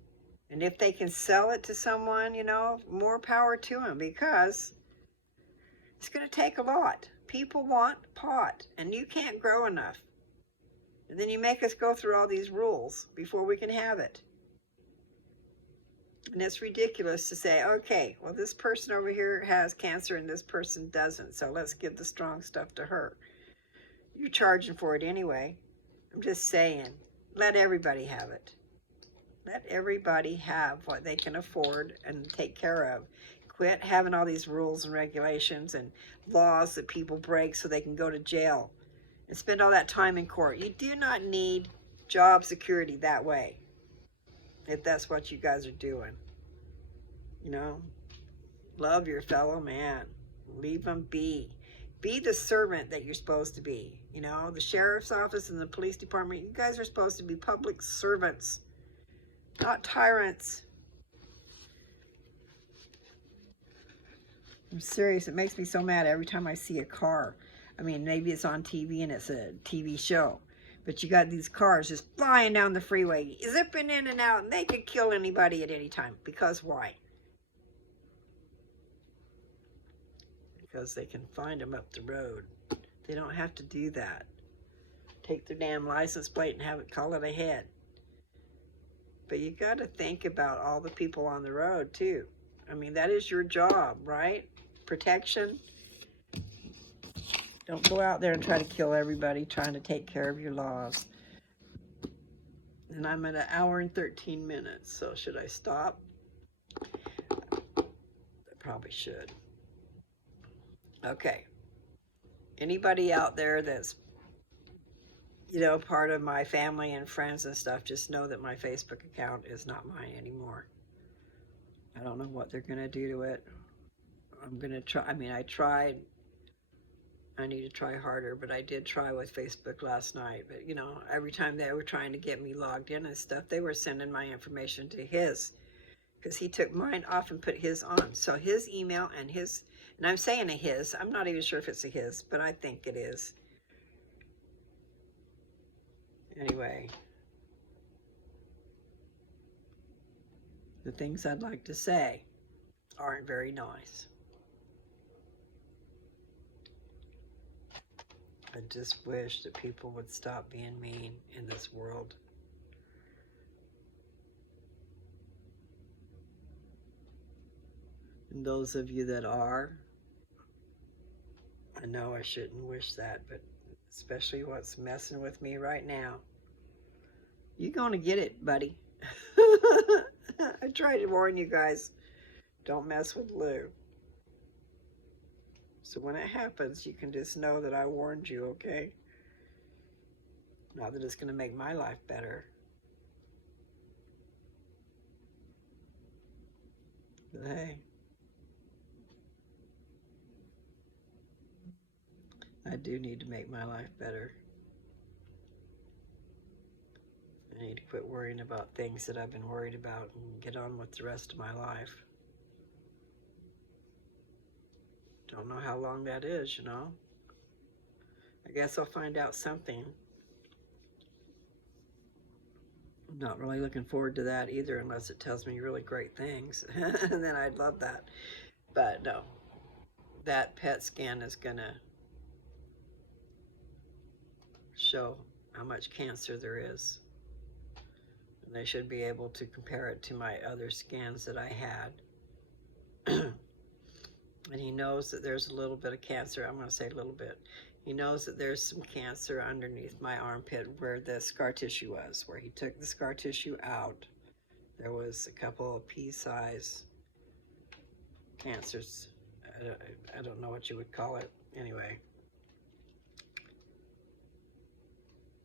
And if they can sell it to someone, you know, more power to them, because it's going to take a lot. People want pot, and you can't grow enough. And then you make us go through all these rules before we can have it. And it's ridiculous to say, okay, well, this person over here has cancer and this person doesn't, so let's give the strong stuff to her. You're charging for it anyway. I'm just saying, let everybody have it. Let everybody have what they can afford and take care of. Quit having all these rules and regulations and laws that people break so they can go to jail and spend all that time in court. You do not need job security that way, if that's what you guys are doing. You know, love your fellow man. Leave them be. Be the servant that you're supposed to be. You know, the sheriff's office and the police department, you guys are supposed to be public servants, not tyrants. I'm serious. It makes me so mad every time I see a car. I mean, maybe it's on TV and it's a TV show, but you got these cars just flying down the freeway, zipping in and out, and they could kill anybody at any time. Because why? Because they can find them up the road. They don't have to do that. Take their damn license plate and have it call it ahead. But you got to think about all the people on the road too. I mean, that is your job, right? Protection. Don't go out there and try to kill everybody trying to take care of your laws. And I'm at 1 hour and 13 minutes, so should I stop? I probably should. Okay. Anybody out there that's, you know, part of my family and friends and stuff, just know that my Facebook account is not mine anymore. I don't know what they're going to do to it. I'm going to try. I mean, I tried. I need to try harder, but I did try with Facebook last night. But, you know, every time they were trying to get me logged in and stuff, they were sending my information to his, because he took mine off and put his on. So his email and his, and I'm saying a his, I'm not even sure if it's a his, but I think it is. Anyway, the things I'd like to say aren't very nice. I just wish that people would stop being mean in this world. And those of you that are, I know I shouldn't wish that, but especially what's messing with me right now. You're going to get it, buddy. I tried to warn you guys. Don't mess with Lou. So when it happens, you can just know that I warned you, okay? Not that it's going to make my life better. But hey, I do need to make my life better. I need to quit worrying about things that I've been worried about and get on with the rest of my life. Don't know how long that is, you know. I guess I'll find out something. I'm not really looking forward to that either, unless it tells me really great things. And then I'd love that. But no, that PET scan is gonna show how much cancer there is. And they should be able to compare it to my other scans that I had. And he knows that there's a little bit of cancer. I'm going to say a little bit. He knows that there's some cancer underneath my armpit where the scar tissue was. Where he took the scar tissue out, there was a couple of pea-size cancers. I don't know what you would call it. Anyway.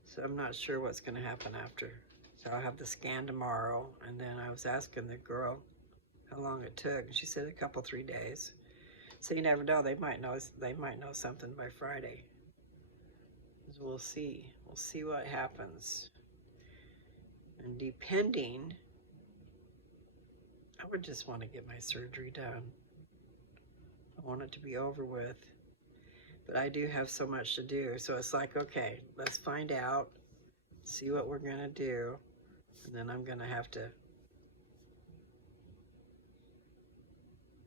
So I'm not sure what's going to happen after. So I'll have the scan tomorrow. And then I was asking the girl how long it took. And she said a couple, 3 days. So you never know. They might know something by Friday. So we'll see. We'll see what happens. And depending, I would just want to get my surgery done. I want it to be over with. But I do have so much to do. So it's like, okay, let's find out, see what we're going to do. And then I'm going to have to,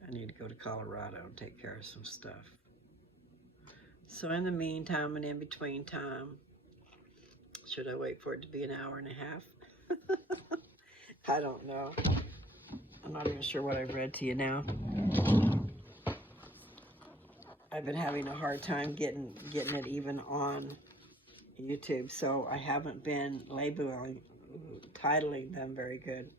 I need to go to Colorado and take care of some stuff. So in the meantime and in between time, should I wait for it to be an hour and a half? I don't know. I'm not even sure what I've read to you now. I've been having a hard time getting it even on YouTube, so I haven't been titling them very good.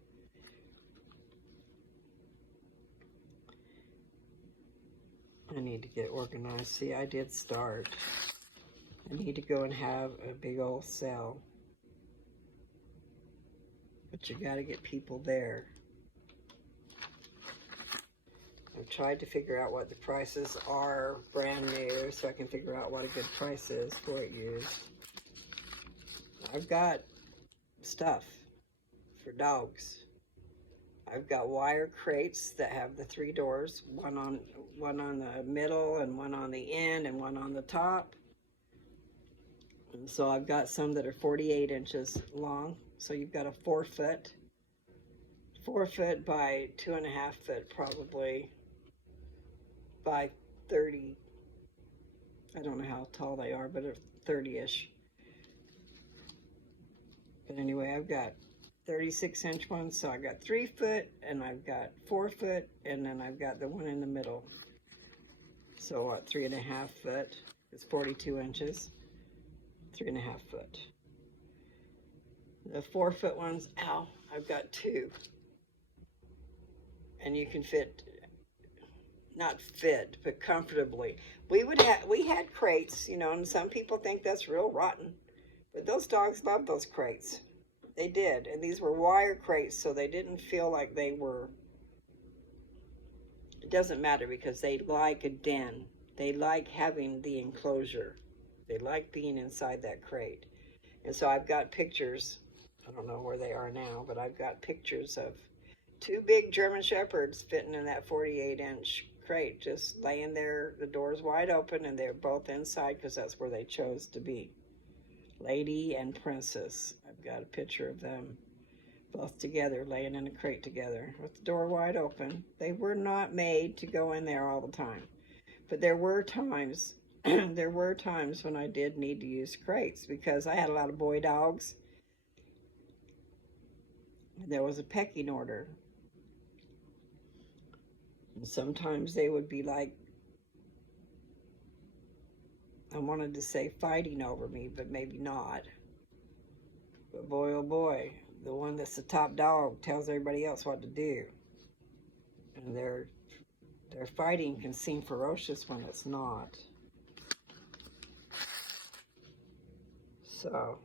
I need to get organized. See, I did start. I need to go and have a big old sale. But you got to get people there. I've tried to figure out what the prices are brand new so I can figure out what a good price is for it used. I've got stuff for dogs. I've got wire crates that have the 3 doors, one on the middle and one on the end and one on the top. And so I've got some that are 48 inches long. So you've got a 4 foot by 2.5 foot probably by 30. I don't know how tall they are, but they're 30-ish. But anyway, I've got 36-inch ones, so I got 3 foot, and I've got 4 foot, and then I've got the one in the middle. So what, 3.5 foot is 42 inches, 3.5 foot. The 4 foot ones, ow, I've got 2. And you can fit, not fit, but comfortably. We had crates, you know, and some people think that's real rotten, but those dogs love those crates. They did, and these were wire crates, so they didn't feel like they were, it doesn't matter because they like a den. They like having the enclosure. They like being inside that crate. And so I've got pictures, I don't know where they are now, but I've got pictures of 2 big German Shepherds fitting in that 48-inch crate, just laying there, the doors wide open, and they're both inside because that's where they chose to be. Lady and Princess. I've got a picture of them both together, laying in a crate together with the door wide open. They were not made to go in there all the time, but there were times when I did need to use crates because I had a lot of boy dogs. There was a pecking order, and sometimes they would be like, I wanted to say fighting over me, but maybe not. But boy, oh boy, the one that's the top dog tells everybody else what to do. And their fighting can seem ferocious when it's not. So,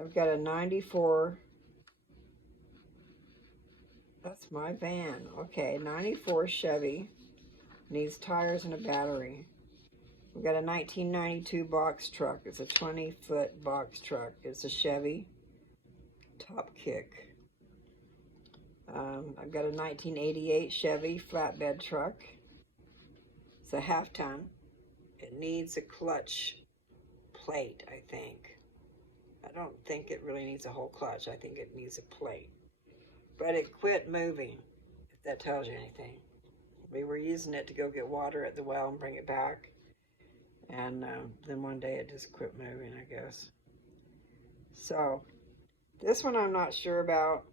I've got a 94. That's my van. Okay, 94 Chevy. Needs tires and a battery. We've got a 1992 box truck. It's a 20-foot box truck. It's a Chevy top kick. I've got a 1988 Chevy flatbed truck. It's a half-ton. It needs a clutch plate, I think. I don't think it really needs a whole clutch. I think it needs a plate. But it quit moving, if that tells you anything. We were using it to go get water at the well and bring it back. And then one day it just quit moving, I guess. So, this one I'm not sure about,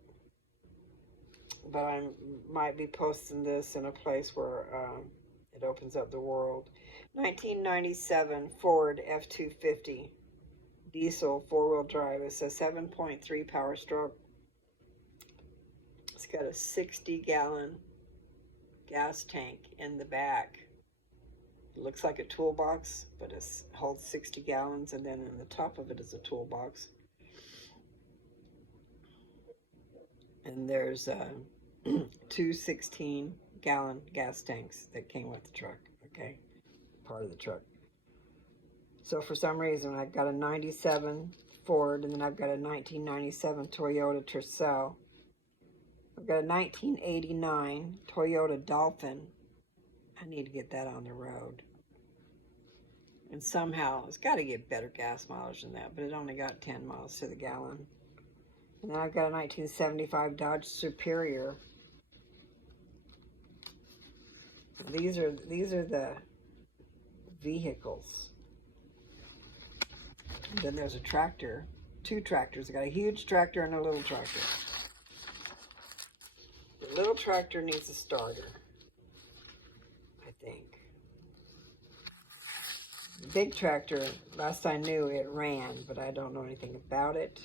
but I might be posting this in a place where it opens up the world. 1997 Ford F-250 diesel four-wheel drive. It's a 7.3 power stroke. It's got a 60-gallon gas tank in the back. It looks like a toolbox, but it holds 60 gallons, and then in the top of it is a toolbox. And there's two 16-gallon gas tanks that came with the truck, okay? Part of the truck. So for some reason, I've got a 97 Ford, and then I've got a 1997 Toyota Tercel. I've got a 1989 Toyota Dolphin. I need to get that on the road. And somehow, it's got to get better gas mileage than that, but it only got 10 miles to the gallon. And then I've got a 1975 Dodge Superior. These are the vehicles. And then there's a tractor, two tractors. I got a huge tractor and a little tractor. The little tractor needs a starter, I think. The big tractor, last I knew, it ran, but I don't know anything about it.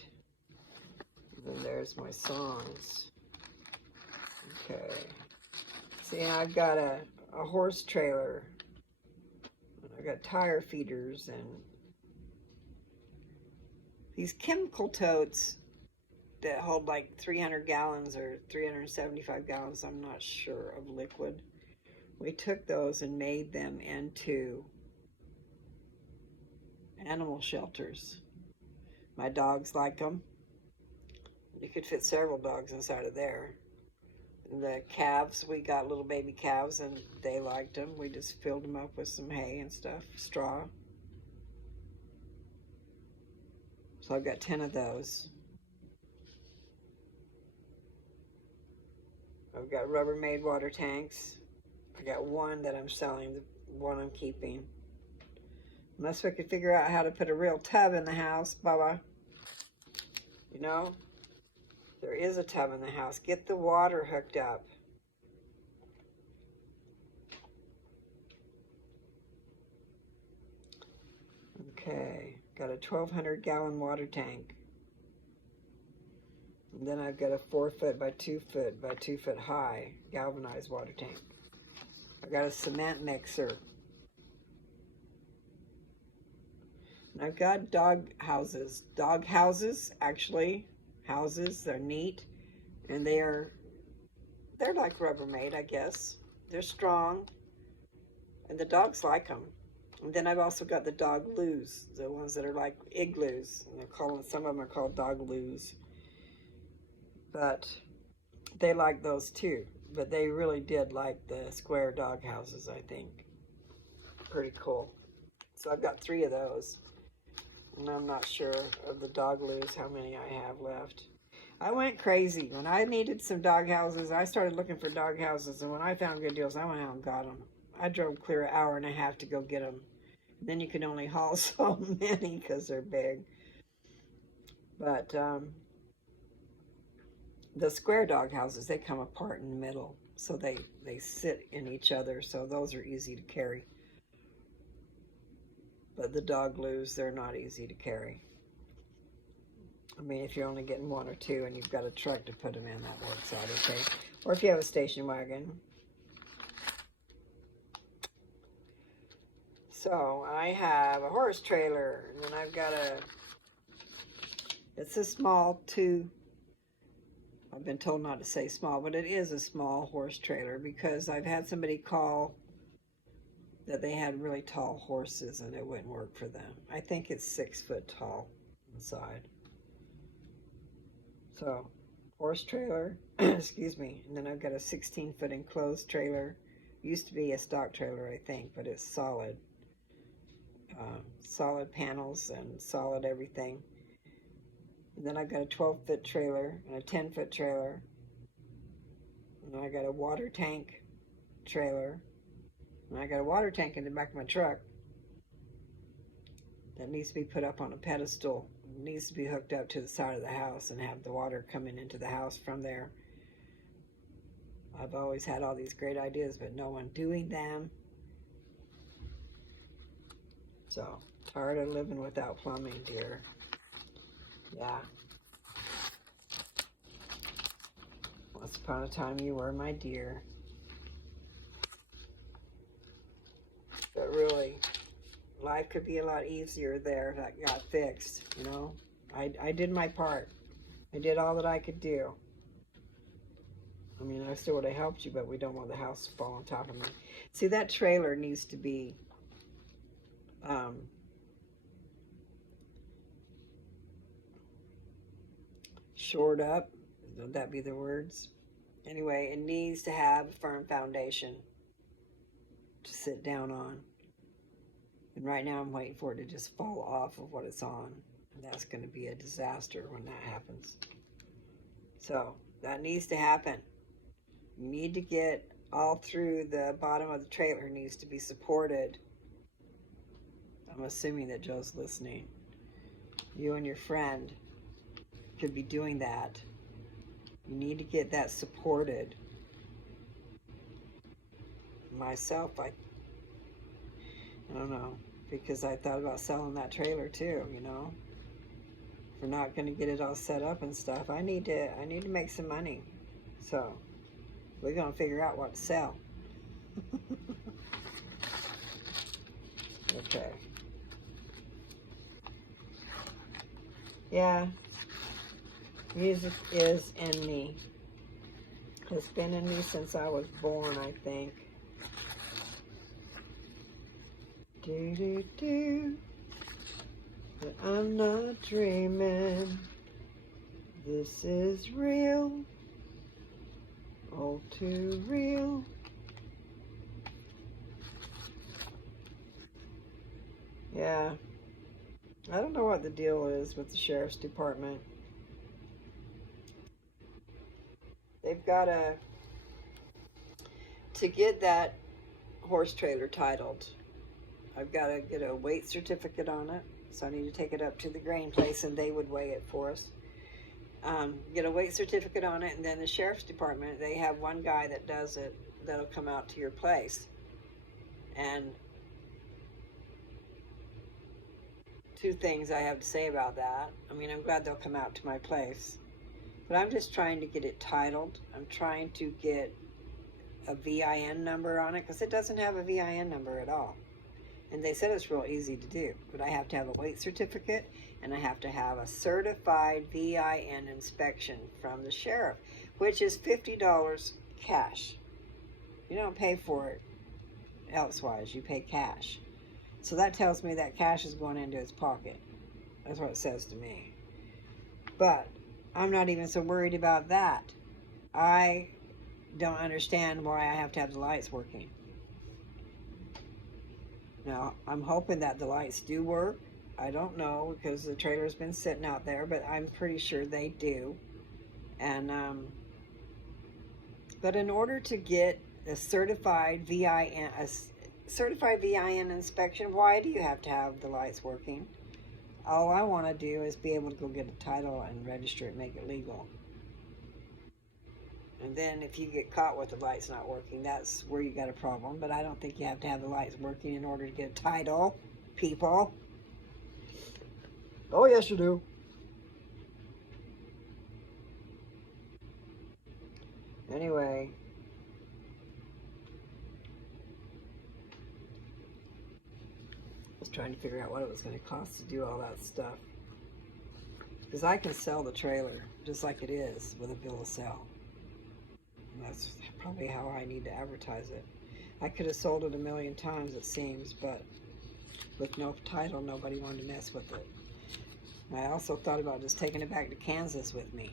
And then there's my songs. Okay. See, I've got a horse trailer. I've got tire feeders and these chemical totes that hold like 300 gallons or 375 gallons, I'm not sure, of liquid. We took those and made them into animal shelters. My dogs like them. You could fit several dogs inside of there. The calves, we got little baby calves and they liked them. We just filled them up with some hay and stuff, straw. So I've got 10 of those. I've got Rubbermaid water tanks. I got one that I'm selling, the one I'm keeping. Unless we could figure out how to put a real tub in the house, Bubba. You know, there is a tub in the house. Get the water hooked up. Okay, got a 1,200 gallon water tank. And then I've got a 4 foot by 2 foot by 2 foot high galvanized water tank. I've got a cement mixer. And I've got dog houses. Dog houses, actually, houses, they're neat. And they're like Rubbermaid, I guess. They're strong. And the dogs like them. And then I've also got the dog loos, the ones that are like igloos. And they're called, some of them are called dog loos. But they like those too. But they really did like the square dog houses, I think. Pretty cool. So I've got 3 of those. And I'm not sure of the dog loos how many I have left. I went crazy. When I needed some dog houses, I started looking for dog houses. And when I found good deals, I went out and got them. I drove clear an hour and a half to go get them. And then you can only haul so many because they're big. But the square dog houses, they come apart in the middle. So they sit in each other. So those are easy to carry. But the dog loos, they're not easy to carry. I mean, if you're only getting 1 or 2 and you've got a truck to put them in, that works out okay. Or if you have a station wagon. So I have a horse trailer, and then I've got It's a small I've been told not to say small, but it is a small horse trailer because I've had somebody call that they had really tall horses and it wouldn't work for them. I think it's 6 foot tall inside. So, horse trailer, excuse me, and then I've got a 16-foot enclosed trailer. Used to be a stock trailer, I think, but it's solid. Solid panels and solid everything. And then I've got a 12-foot trailer and a 10-foot trailer. And I got a water tank trailer. And I got a water tank in the back of my truck that needs to be put up on a pedestal. It needs to be hooked up to the side of the house and have the water coming into the house from there. I've always had all these great ideas, but no one doing them. So, tired of living without plumbing, dear. Yeah. Once upon a time you were my dear. But really, life could be a lot easier there if that got fixed, you know. I did my part. I did all that I could do. I mean, I still would have helped you, but we don't want the house to fall on top of me. See, that trailer needs to be shored up. Would that be the words? Anyway, it needs to have a firm foundation to sit down on. And right now I'm waiting for it to just fall off of what it's on. And that's going to be a disaster when that happens. So that needs to happen. You need to get all through the bottom of the trailer needs to be supported. I'm assuming that Joe's listening. You and your friend could be doing that. You need to get that supported. Myself, I don't know, because I thought about selling that trailer too, you know. If we're not going to get it all set up and stuff, I need to make some money. So, we're going to figure out what to sell. Okay. Yeah. Music is in me. It's been in me since I was born, I think. Do. But I'm not dreaming. This is real. All too real. Yeah. I don't know what the deal is with the sheriff's department. They've got to get that horse trailer titled, I've got to get a weight certificate on it. So I need to take it up to the grain place and they would weigh it for us. Get a weight certificate on it, and then the sheriff's department, they have one guy that does it that'll come out to your place. And two things I have to say about that. I mean, I'm glad they'll come out to my place. But I'm just trying to get it titled. I'm trying to get a VIN number on it because it doesn't have a VIN number at all. And they said it's real easy to do, but I have to have a weight certificate and I have to have a certified VIN inspection from the sheriff, which is $50 cash. You don't pay for it elsewise, you pay cash. So that tells me that cash is going into his pocket. That's what it says to me. But I'm not even so worried about that. I don't understand why I have to have the lights working. Now, I'm hoping that the lights do work. I don't know because the trailer's been sitting out there, but I'm pretty sure they do. And, but in order to get a certified VIN inspection, why do you have to have the lights working? All I want to do is be able to go get a title and register it, make it legal. And then if you get caught with the lights not working, that's where you got a problem. But I don't think you have to have the lights working in order to get a title, people. Oh, yes, you do. Anyway. I was trying to figure out what it was going to cost to do all that stuff. Because I can sell the trailer just like it is with a bill of sale. And that's probably how I need to advertise it. I could have sold it a million times, it seems, but with no title, nobody wanted to mess with it. And I also thought about just taking it back to Kansas with me,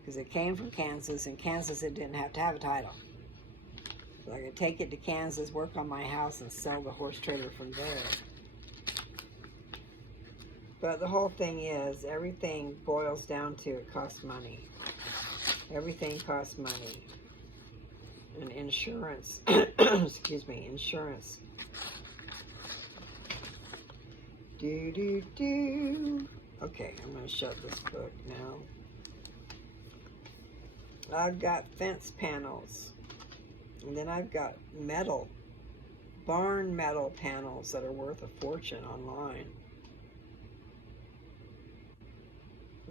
because it came from Kansas. In Kansas, it didn't have to have a title. So I could take it to Kansas, work on my house, and sell the horse trailer from there. But the whole thing is, everything boils down to it costs money. Everything costs money. And insurance, excuse me, insurance. Okay, I'm going to shut this book now. I've got fence panels. And then I've got metal, barn metal panels that are worth a fortune online.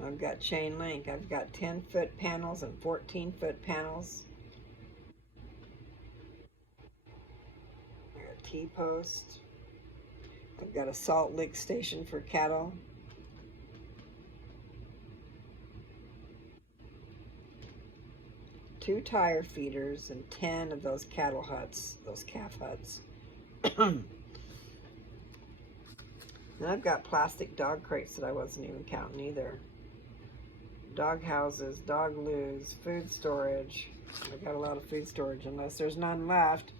I've got chain link. I've got 10-foot panels and 14-foot panels. I got T-post. I've got a salt lick station for cattle. Two tire feeders and 10 of those cattle huts, those calf huts. And I've got plastic dog crates that I wasn't even counting either. Dog houses, dog loos, food storage. I got a lot of food storage. Unless there's none left,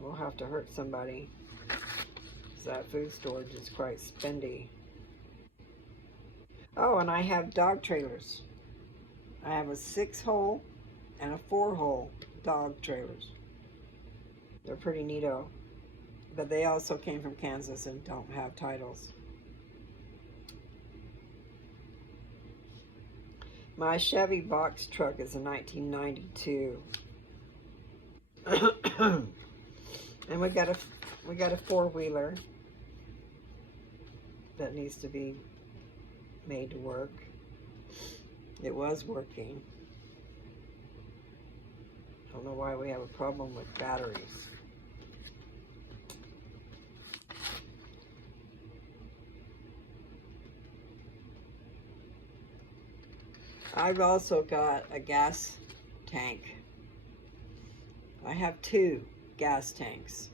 we'll have to hurt somebody, because that food storage is quite spendy. Oh, and I have dog trailers. I have a 6-hole and a 4-hole dog trailers. They're pretty neato, but they also came from Kansas and don't have titles. My Chevy box truck is a 1992. And we got a 4-wheeler that needs to be made to work. It was working. I don't know why we have a problem with batteries. I've also got a gas tank. I have 2 gas tanks.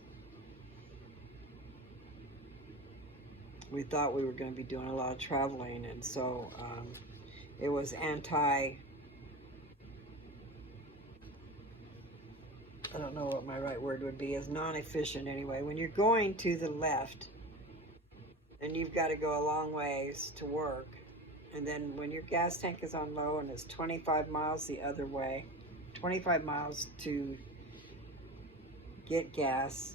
We thought we were going to be doing a lot of traveling, and so it was I don't know what my right word would be, is non-efficient anyway. When you're going to the left and you've got to go a long ways to work, and then when your gas tank is on low and it's 25 miles the other way, 25 miles to get gas,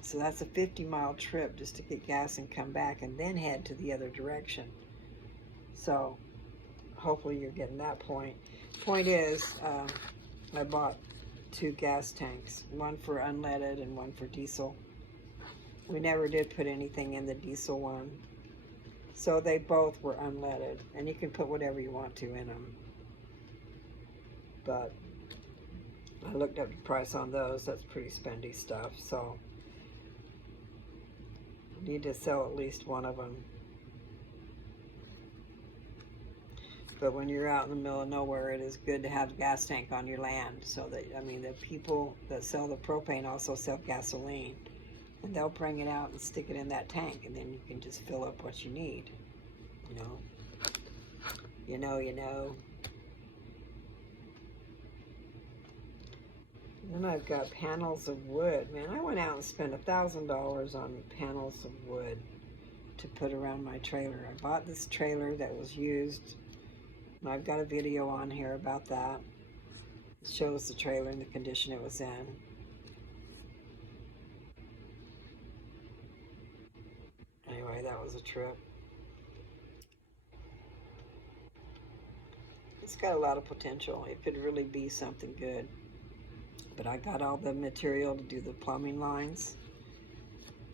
so that's a 50-mile trip just to get gas and come back and then head to the other direction. So hopefully you're getting that point. Point is, I bought 2 gas tanks, one for unleaded and one for diesel. We never did put anything in the diesel one, so they both were unleaded, and you can put whatever you want to in them. But I looked up the price on those. That's pretty spendy stuff, so I need to sell at least one of them. But when you're out in the middle of nowhere, it is good to have a gas tank on your land, so that, I mean, the people that sell the propane also sell gasoline, and they'll bring it out and stick it in that tank, and then you can just fill up what you need. You know. Then I've got panels of wood. Man, I went out and spent $1,000 on panels of wood to put around my trailer. I bought this trailer that was used. I've got a video on here about that. It shows the trailer and the condition it was in. Anyway, that was a trip. It's got a lot of potential. It could really be something good. But I got all the material to do the plumbing lines.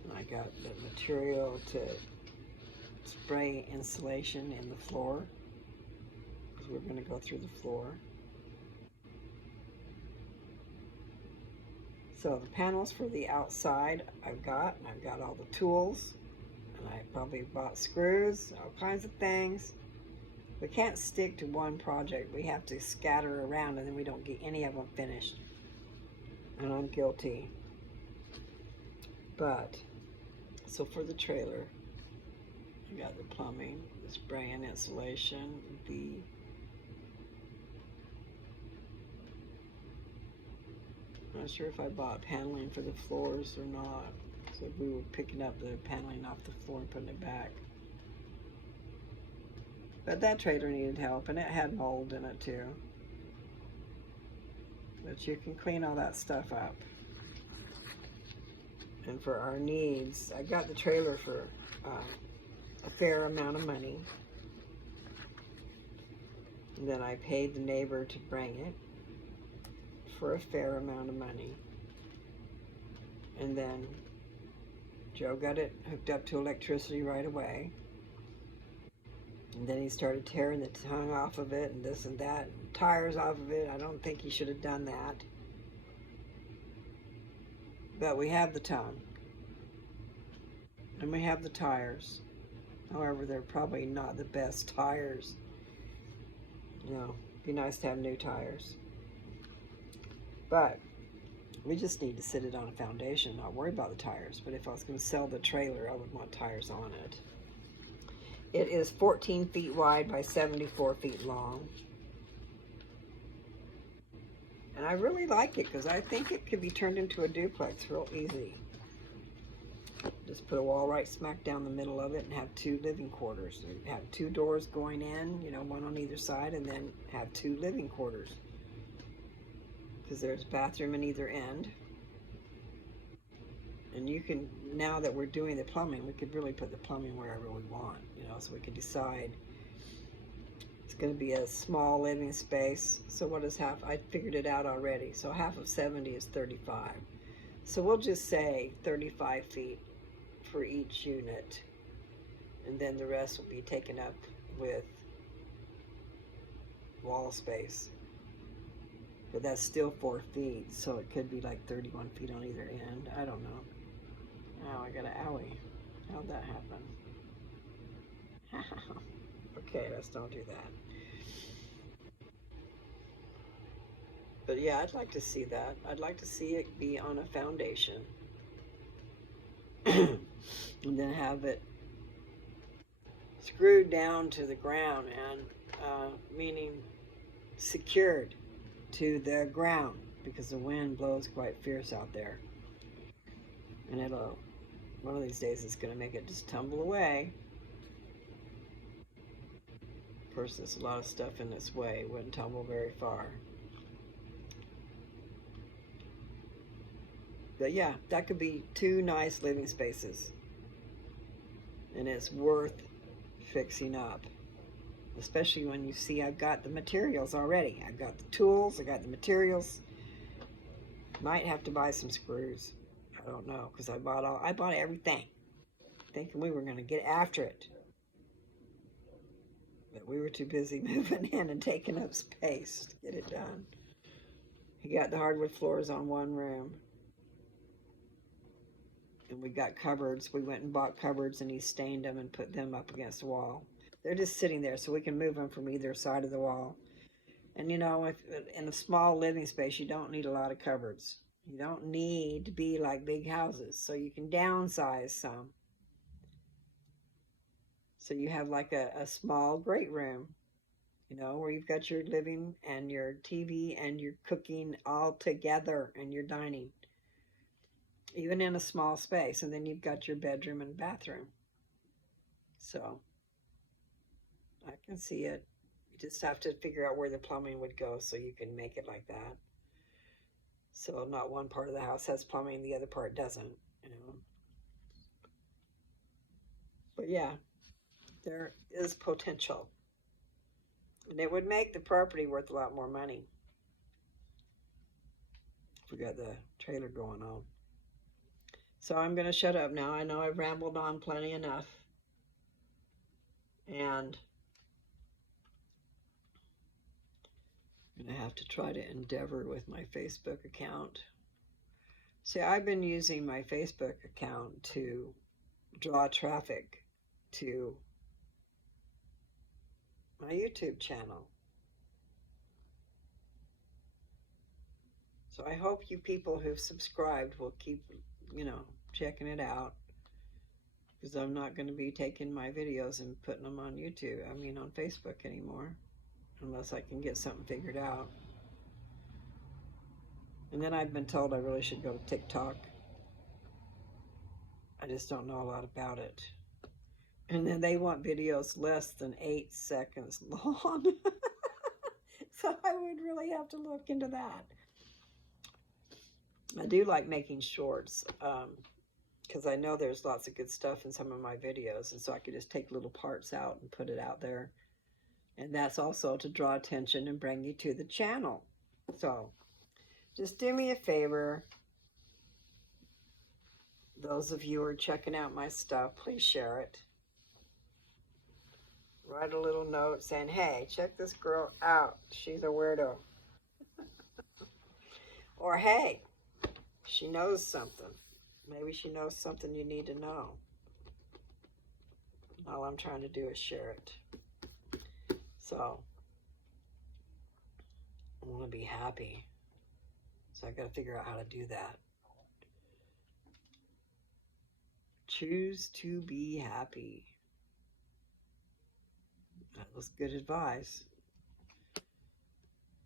And I got the material to spray insulation in the floor, because we're going to go through the floor. So the panels for the outside I've got all the tools, and I Probably bought screws, all kinds of things. We can't stick to one project. We have to scatter around and then we don't get any of them finished. And I'm guilty. But, so for the trailer, I got the plumbing, the spray and insulation, I'm not sure if I bought paneling for the floors or not. So we were picking up the paneling off the floor and putting it back. But that trailer needed help, and it had mold in it too. But you can clean all that stuff up. And for our needs, I got the trailer for a fair amount of money. And then I paid the neighbor to bring it for a fair amount of money. And then Joe got it hooked up to electricity right away. And then he started tearing the tongue off of it and this and that, and tires off of it. I don't think he should have done that. But we have the tongue. And we have the tires. However, they're probably not the best tires. You know, it'd be nice to have new tires. But we just need to sit it on a foundation, not worry about the tires. But if I was going to sell the trailer, I would want tires on it. It is 14 feet wide by 74 feet long. And I really like it because I think it could be turned into a duplex real easy. Just put a wall right smack down the middle of it and have 2 living quarters. Have 2 doors going in, you know, one on either side, and then have 2 living quarters. Because there's a bathroom in either end. And you can, now that we're doing the plumbing, we could really put the plumbing wherever we want, you know, so we could decide. It's going to be a small living space. So what is half? I figured it out already. So half of 70 is 35. So we'll just say 35 feet for each unit. And then the rest will be taken up with wall space. But that's still 4 feet, so it could be like 31 feet on either end. I don't know. Oh, I got an owie. How'd that happen? Okay, let's don't do that. But yeah, I'd like to see that. I'd like to see it be on a foundation. And then have it screwed down to the ground, and meaning secured to the ground, because the wind blows quite fierce out there. And it'll, one of these days it's going to make it just tumble away. Of course, there's a lot of stuff in its way. It wouldn't tumble very far. But yeah, that could be 2 nice living spaces. And it's worth fixing up. Especially when you see I've got the materials already. I've got the tools, I got the materials. Might have to buy some screws. I don't know, because I bought everything, thinking we were going to get after it. But we were too busy moving in and taking up space to get it done. He got the hardwood floors on one room. And we got cupboards. We went and bought cupboards, and he stained them and put them up against the wall. They're just sitting there so we can move them from either side of the wall. And you know, if in a small living space, you don't need a lot of cupboards. You don't need to be like big houses, so you can downsize some. So you have like a small great room, you know, where you've got your living and your TV and your cooking all together and your dining, even in a small space. And then you've got your bedroom and bathroom. So I can see it. You just have to figure out where the plumbing would go so you can make it like that. So not one part of the house has plumbing, the other part doesn't, you know. But yeah, there is potential. And it would make the property worth a lot more money. If we got the trailer going on. So I'm going to shut up now. I know I've rambled on plenty enough. And I'm going to have to try to endeavor with my Facebook account. See, I've been using my Facebook account to draw traffic to my YouTube channel. So I hope you people who've subscribed will keep, checking it out, because I'm not going to be taking my videos and putting them on YouTube, on Facebook anymore, unless I can get something figured out. And then I've been told I really should go to TikTok. I just don't know a lot about it. And then they want videos less than 8 seconds long. So I would really have to look into that. I do like making shorts, because I know there's lots of good stuff in some of my videos, and so I could just take little parts out and put it out there. And that's also to draw attention and bring you to the channel. So just do me a favor. Those of you who are checking out my stuff, please share it. Write a little note saying, hey, check this girl out. She's a weirdo. Or, hey, she knows something. Maybe she knows something you need to know. All I'm trying to do is share it. So, I want to be happy. So I got to figure out how to do that. Choose to be happy. That was good advice.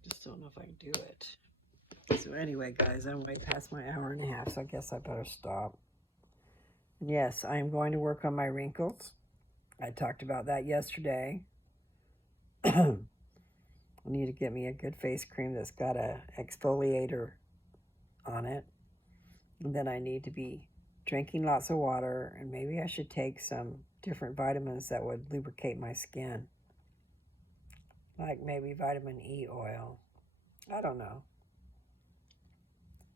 Just don't know if I can do it. So anyway, guys, I'm way past my hour and a half, so I guess I better stop. And yes, I am going to work on my wrinkles. I talked about that yesterday. I need to get me a good face cream that's got a exfoliator on it. And then I need to be drinking lots of water, and maybe I should take some different vitamins that would lubricate my skin. Like maybe vitamin E oil. I don't know.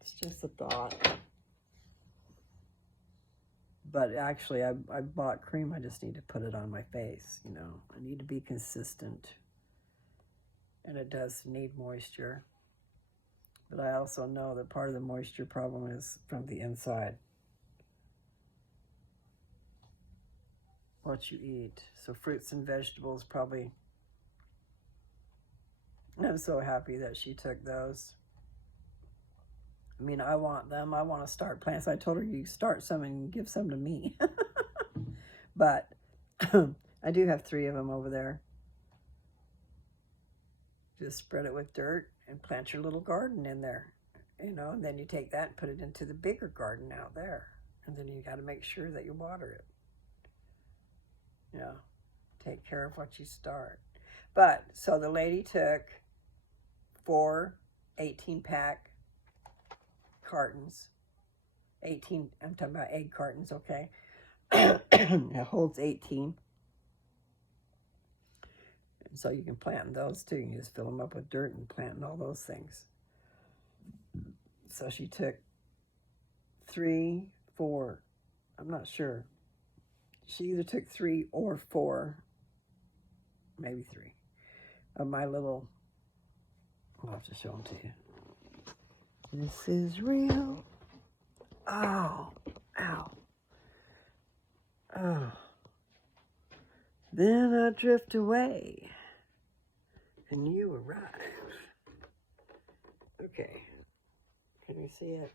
It's just a thought. But actually, I bought cream. I just need to put it on my face, I need to be consistent. And it does need moisture. But I also know that part of the moisture problem is from the inside. What you eat. So fruits and vegetables probably. I'm so happy that she took those. I want them. I want to start plants. I told her you start some and give some to me. But I do have 3 of them over there. Just spread it with dirt and plant your little garden in there. And then you take that and put it into the bigger garden out there. And then you got to make sure that you water it. Take care of what you start. But, so the lady took 4 18-pack cartons. 18, I'm talking about egg cartons, okay? It holds 18. And so you can plant in those too. You can just fill them up with dirt and plant in all those things. So she took 3, 4, I'm not sure. She either took 3 or 4, maybe 3, of my little, I'll have to show them to you. This is real. Oh, ow. Oh. Then I drift away, and you arrive. Okay. Can you see it?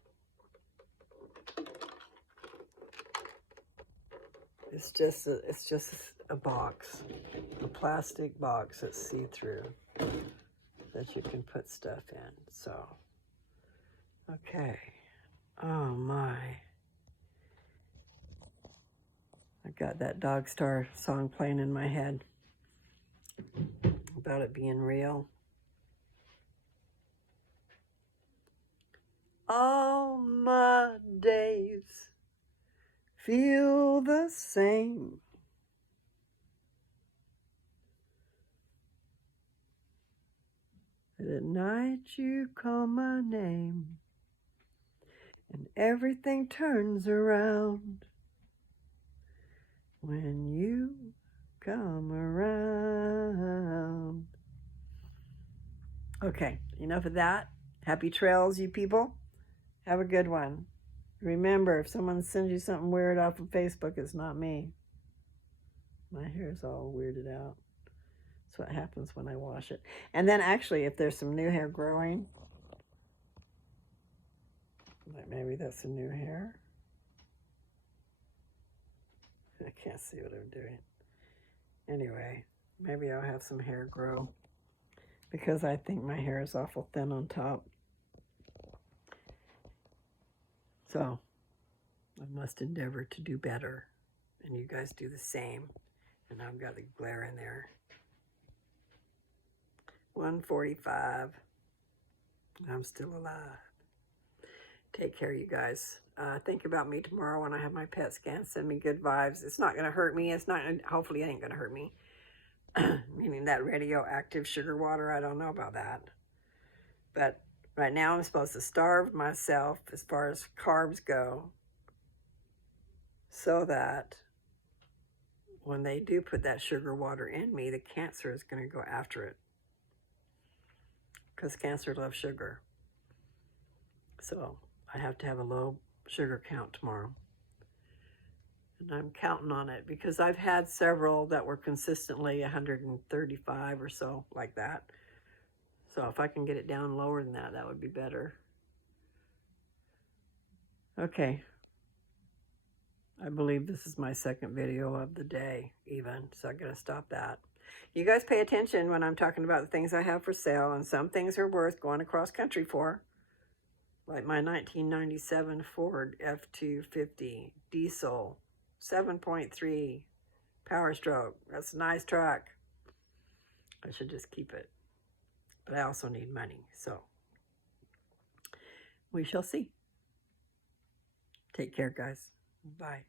It's just a box, a plastic box that's see-through that you can put stuff in. So, okay. Oh my. I got that Dog Star song playing in my head about it being real. All my days feel the same. But at night you call my name, and everything turns around when you come around. Okay, enough of that. Happy trails, you people. Have a good one. Remember, if someone sends you something weird off of Facebook, it's not me. My hair's all weirded out. That's what happens when I wash it. And then actually, if there's some new hair growing, like maybe that's some new hair. I can't see what I'm doing. Anyway, maybe I'll have some hair grow because I think my hair is awful thin on top. So I must endeavor to do better, and you guys do the same. And I've got the glare in there. 1:45. I'm still alive. Take care, you guys. Think about me tomorrow when I have my PET scan. Send me good vibes. It's not going to hurt me. It's not. Hopefully, it ain't going to hurt me. Meaning that radioactive sugar water. I don't know about that. But right now, I'm supposed to starve myself as far as carbs go, so that when they do put that sugar water in me, the cancer is going to go after it. Because cancer loves sugar. So I have to have a low sugar count tomorrow. And I'm counting on it because I've had several that were consistently 135 or so, like that. So if I can get it down lower than that, that would be better. Okay. I believe this is my second video of the day, even. So I'm going to stop that. You guys pay attention when I'm talking about the things I have for sale, and some things are worth going across country for. Like my 1997 Ford F-250 diesel, 7.3 power stroke. That's a nice truck. I should just keep it. But I also need money, so we shall see. Take care, guys. Bye.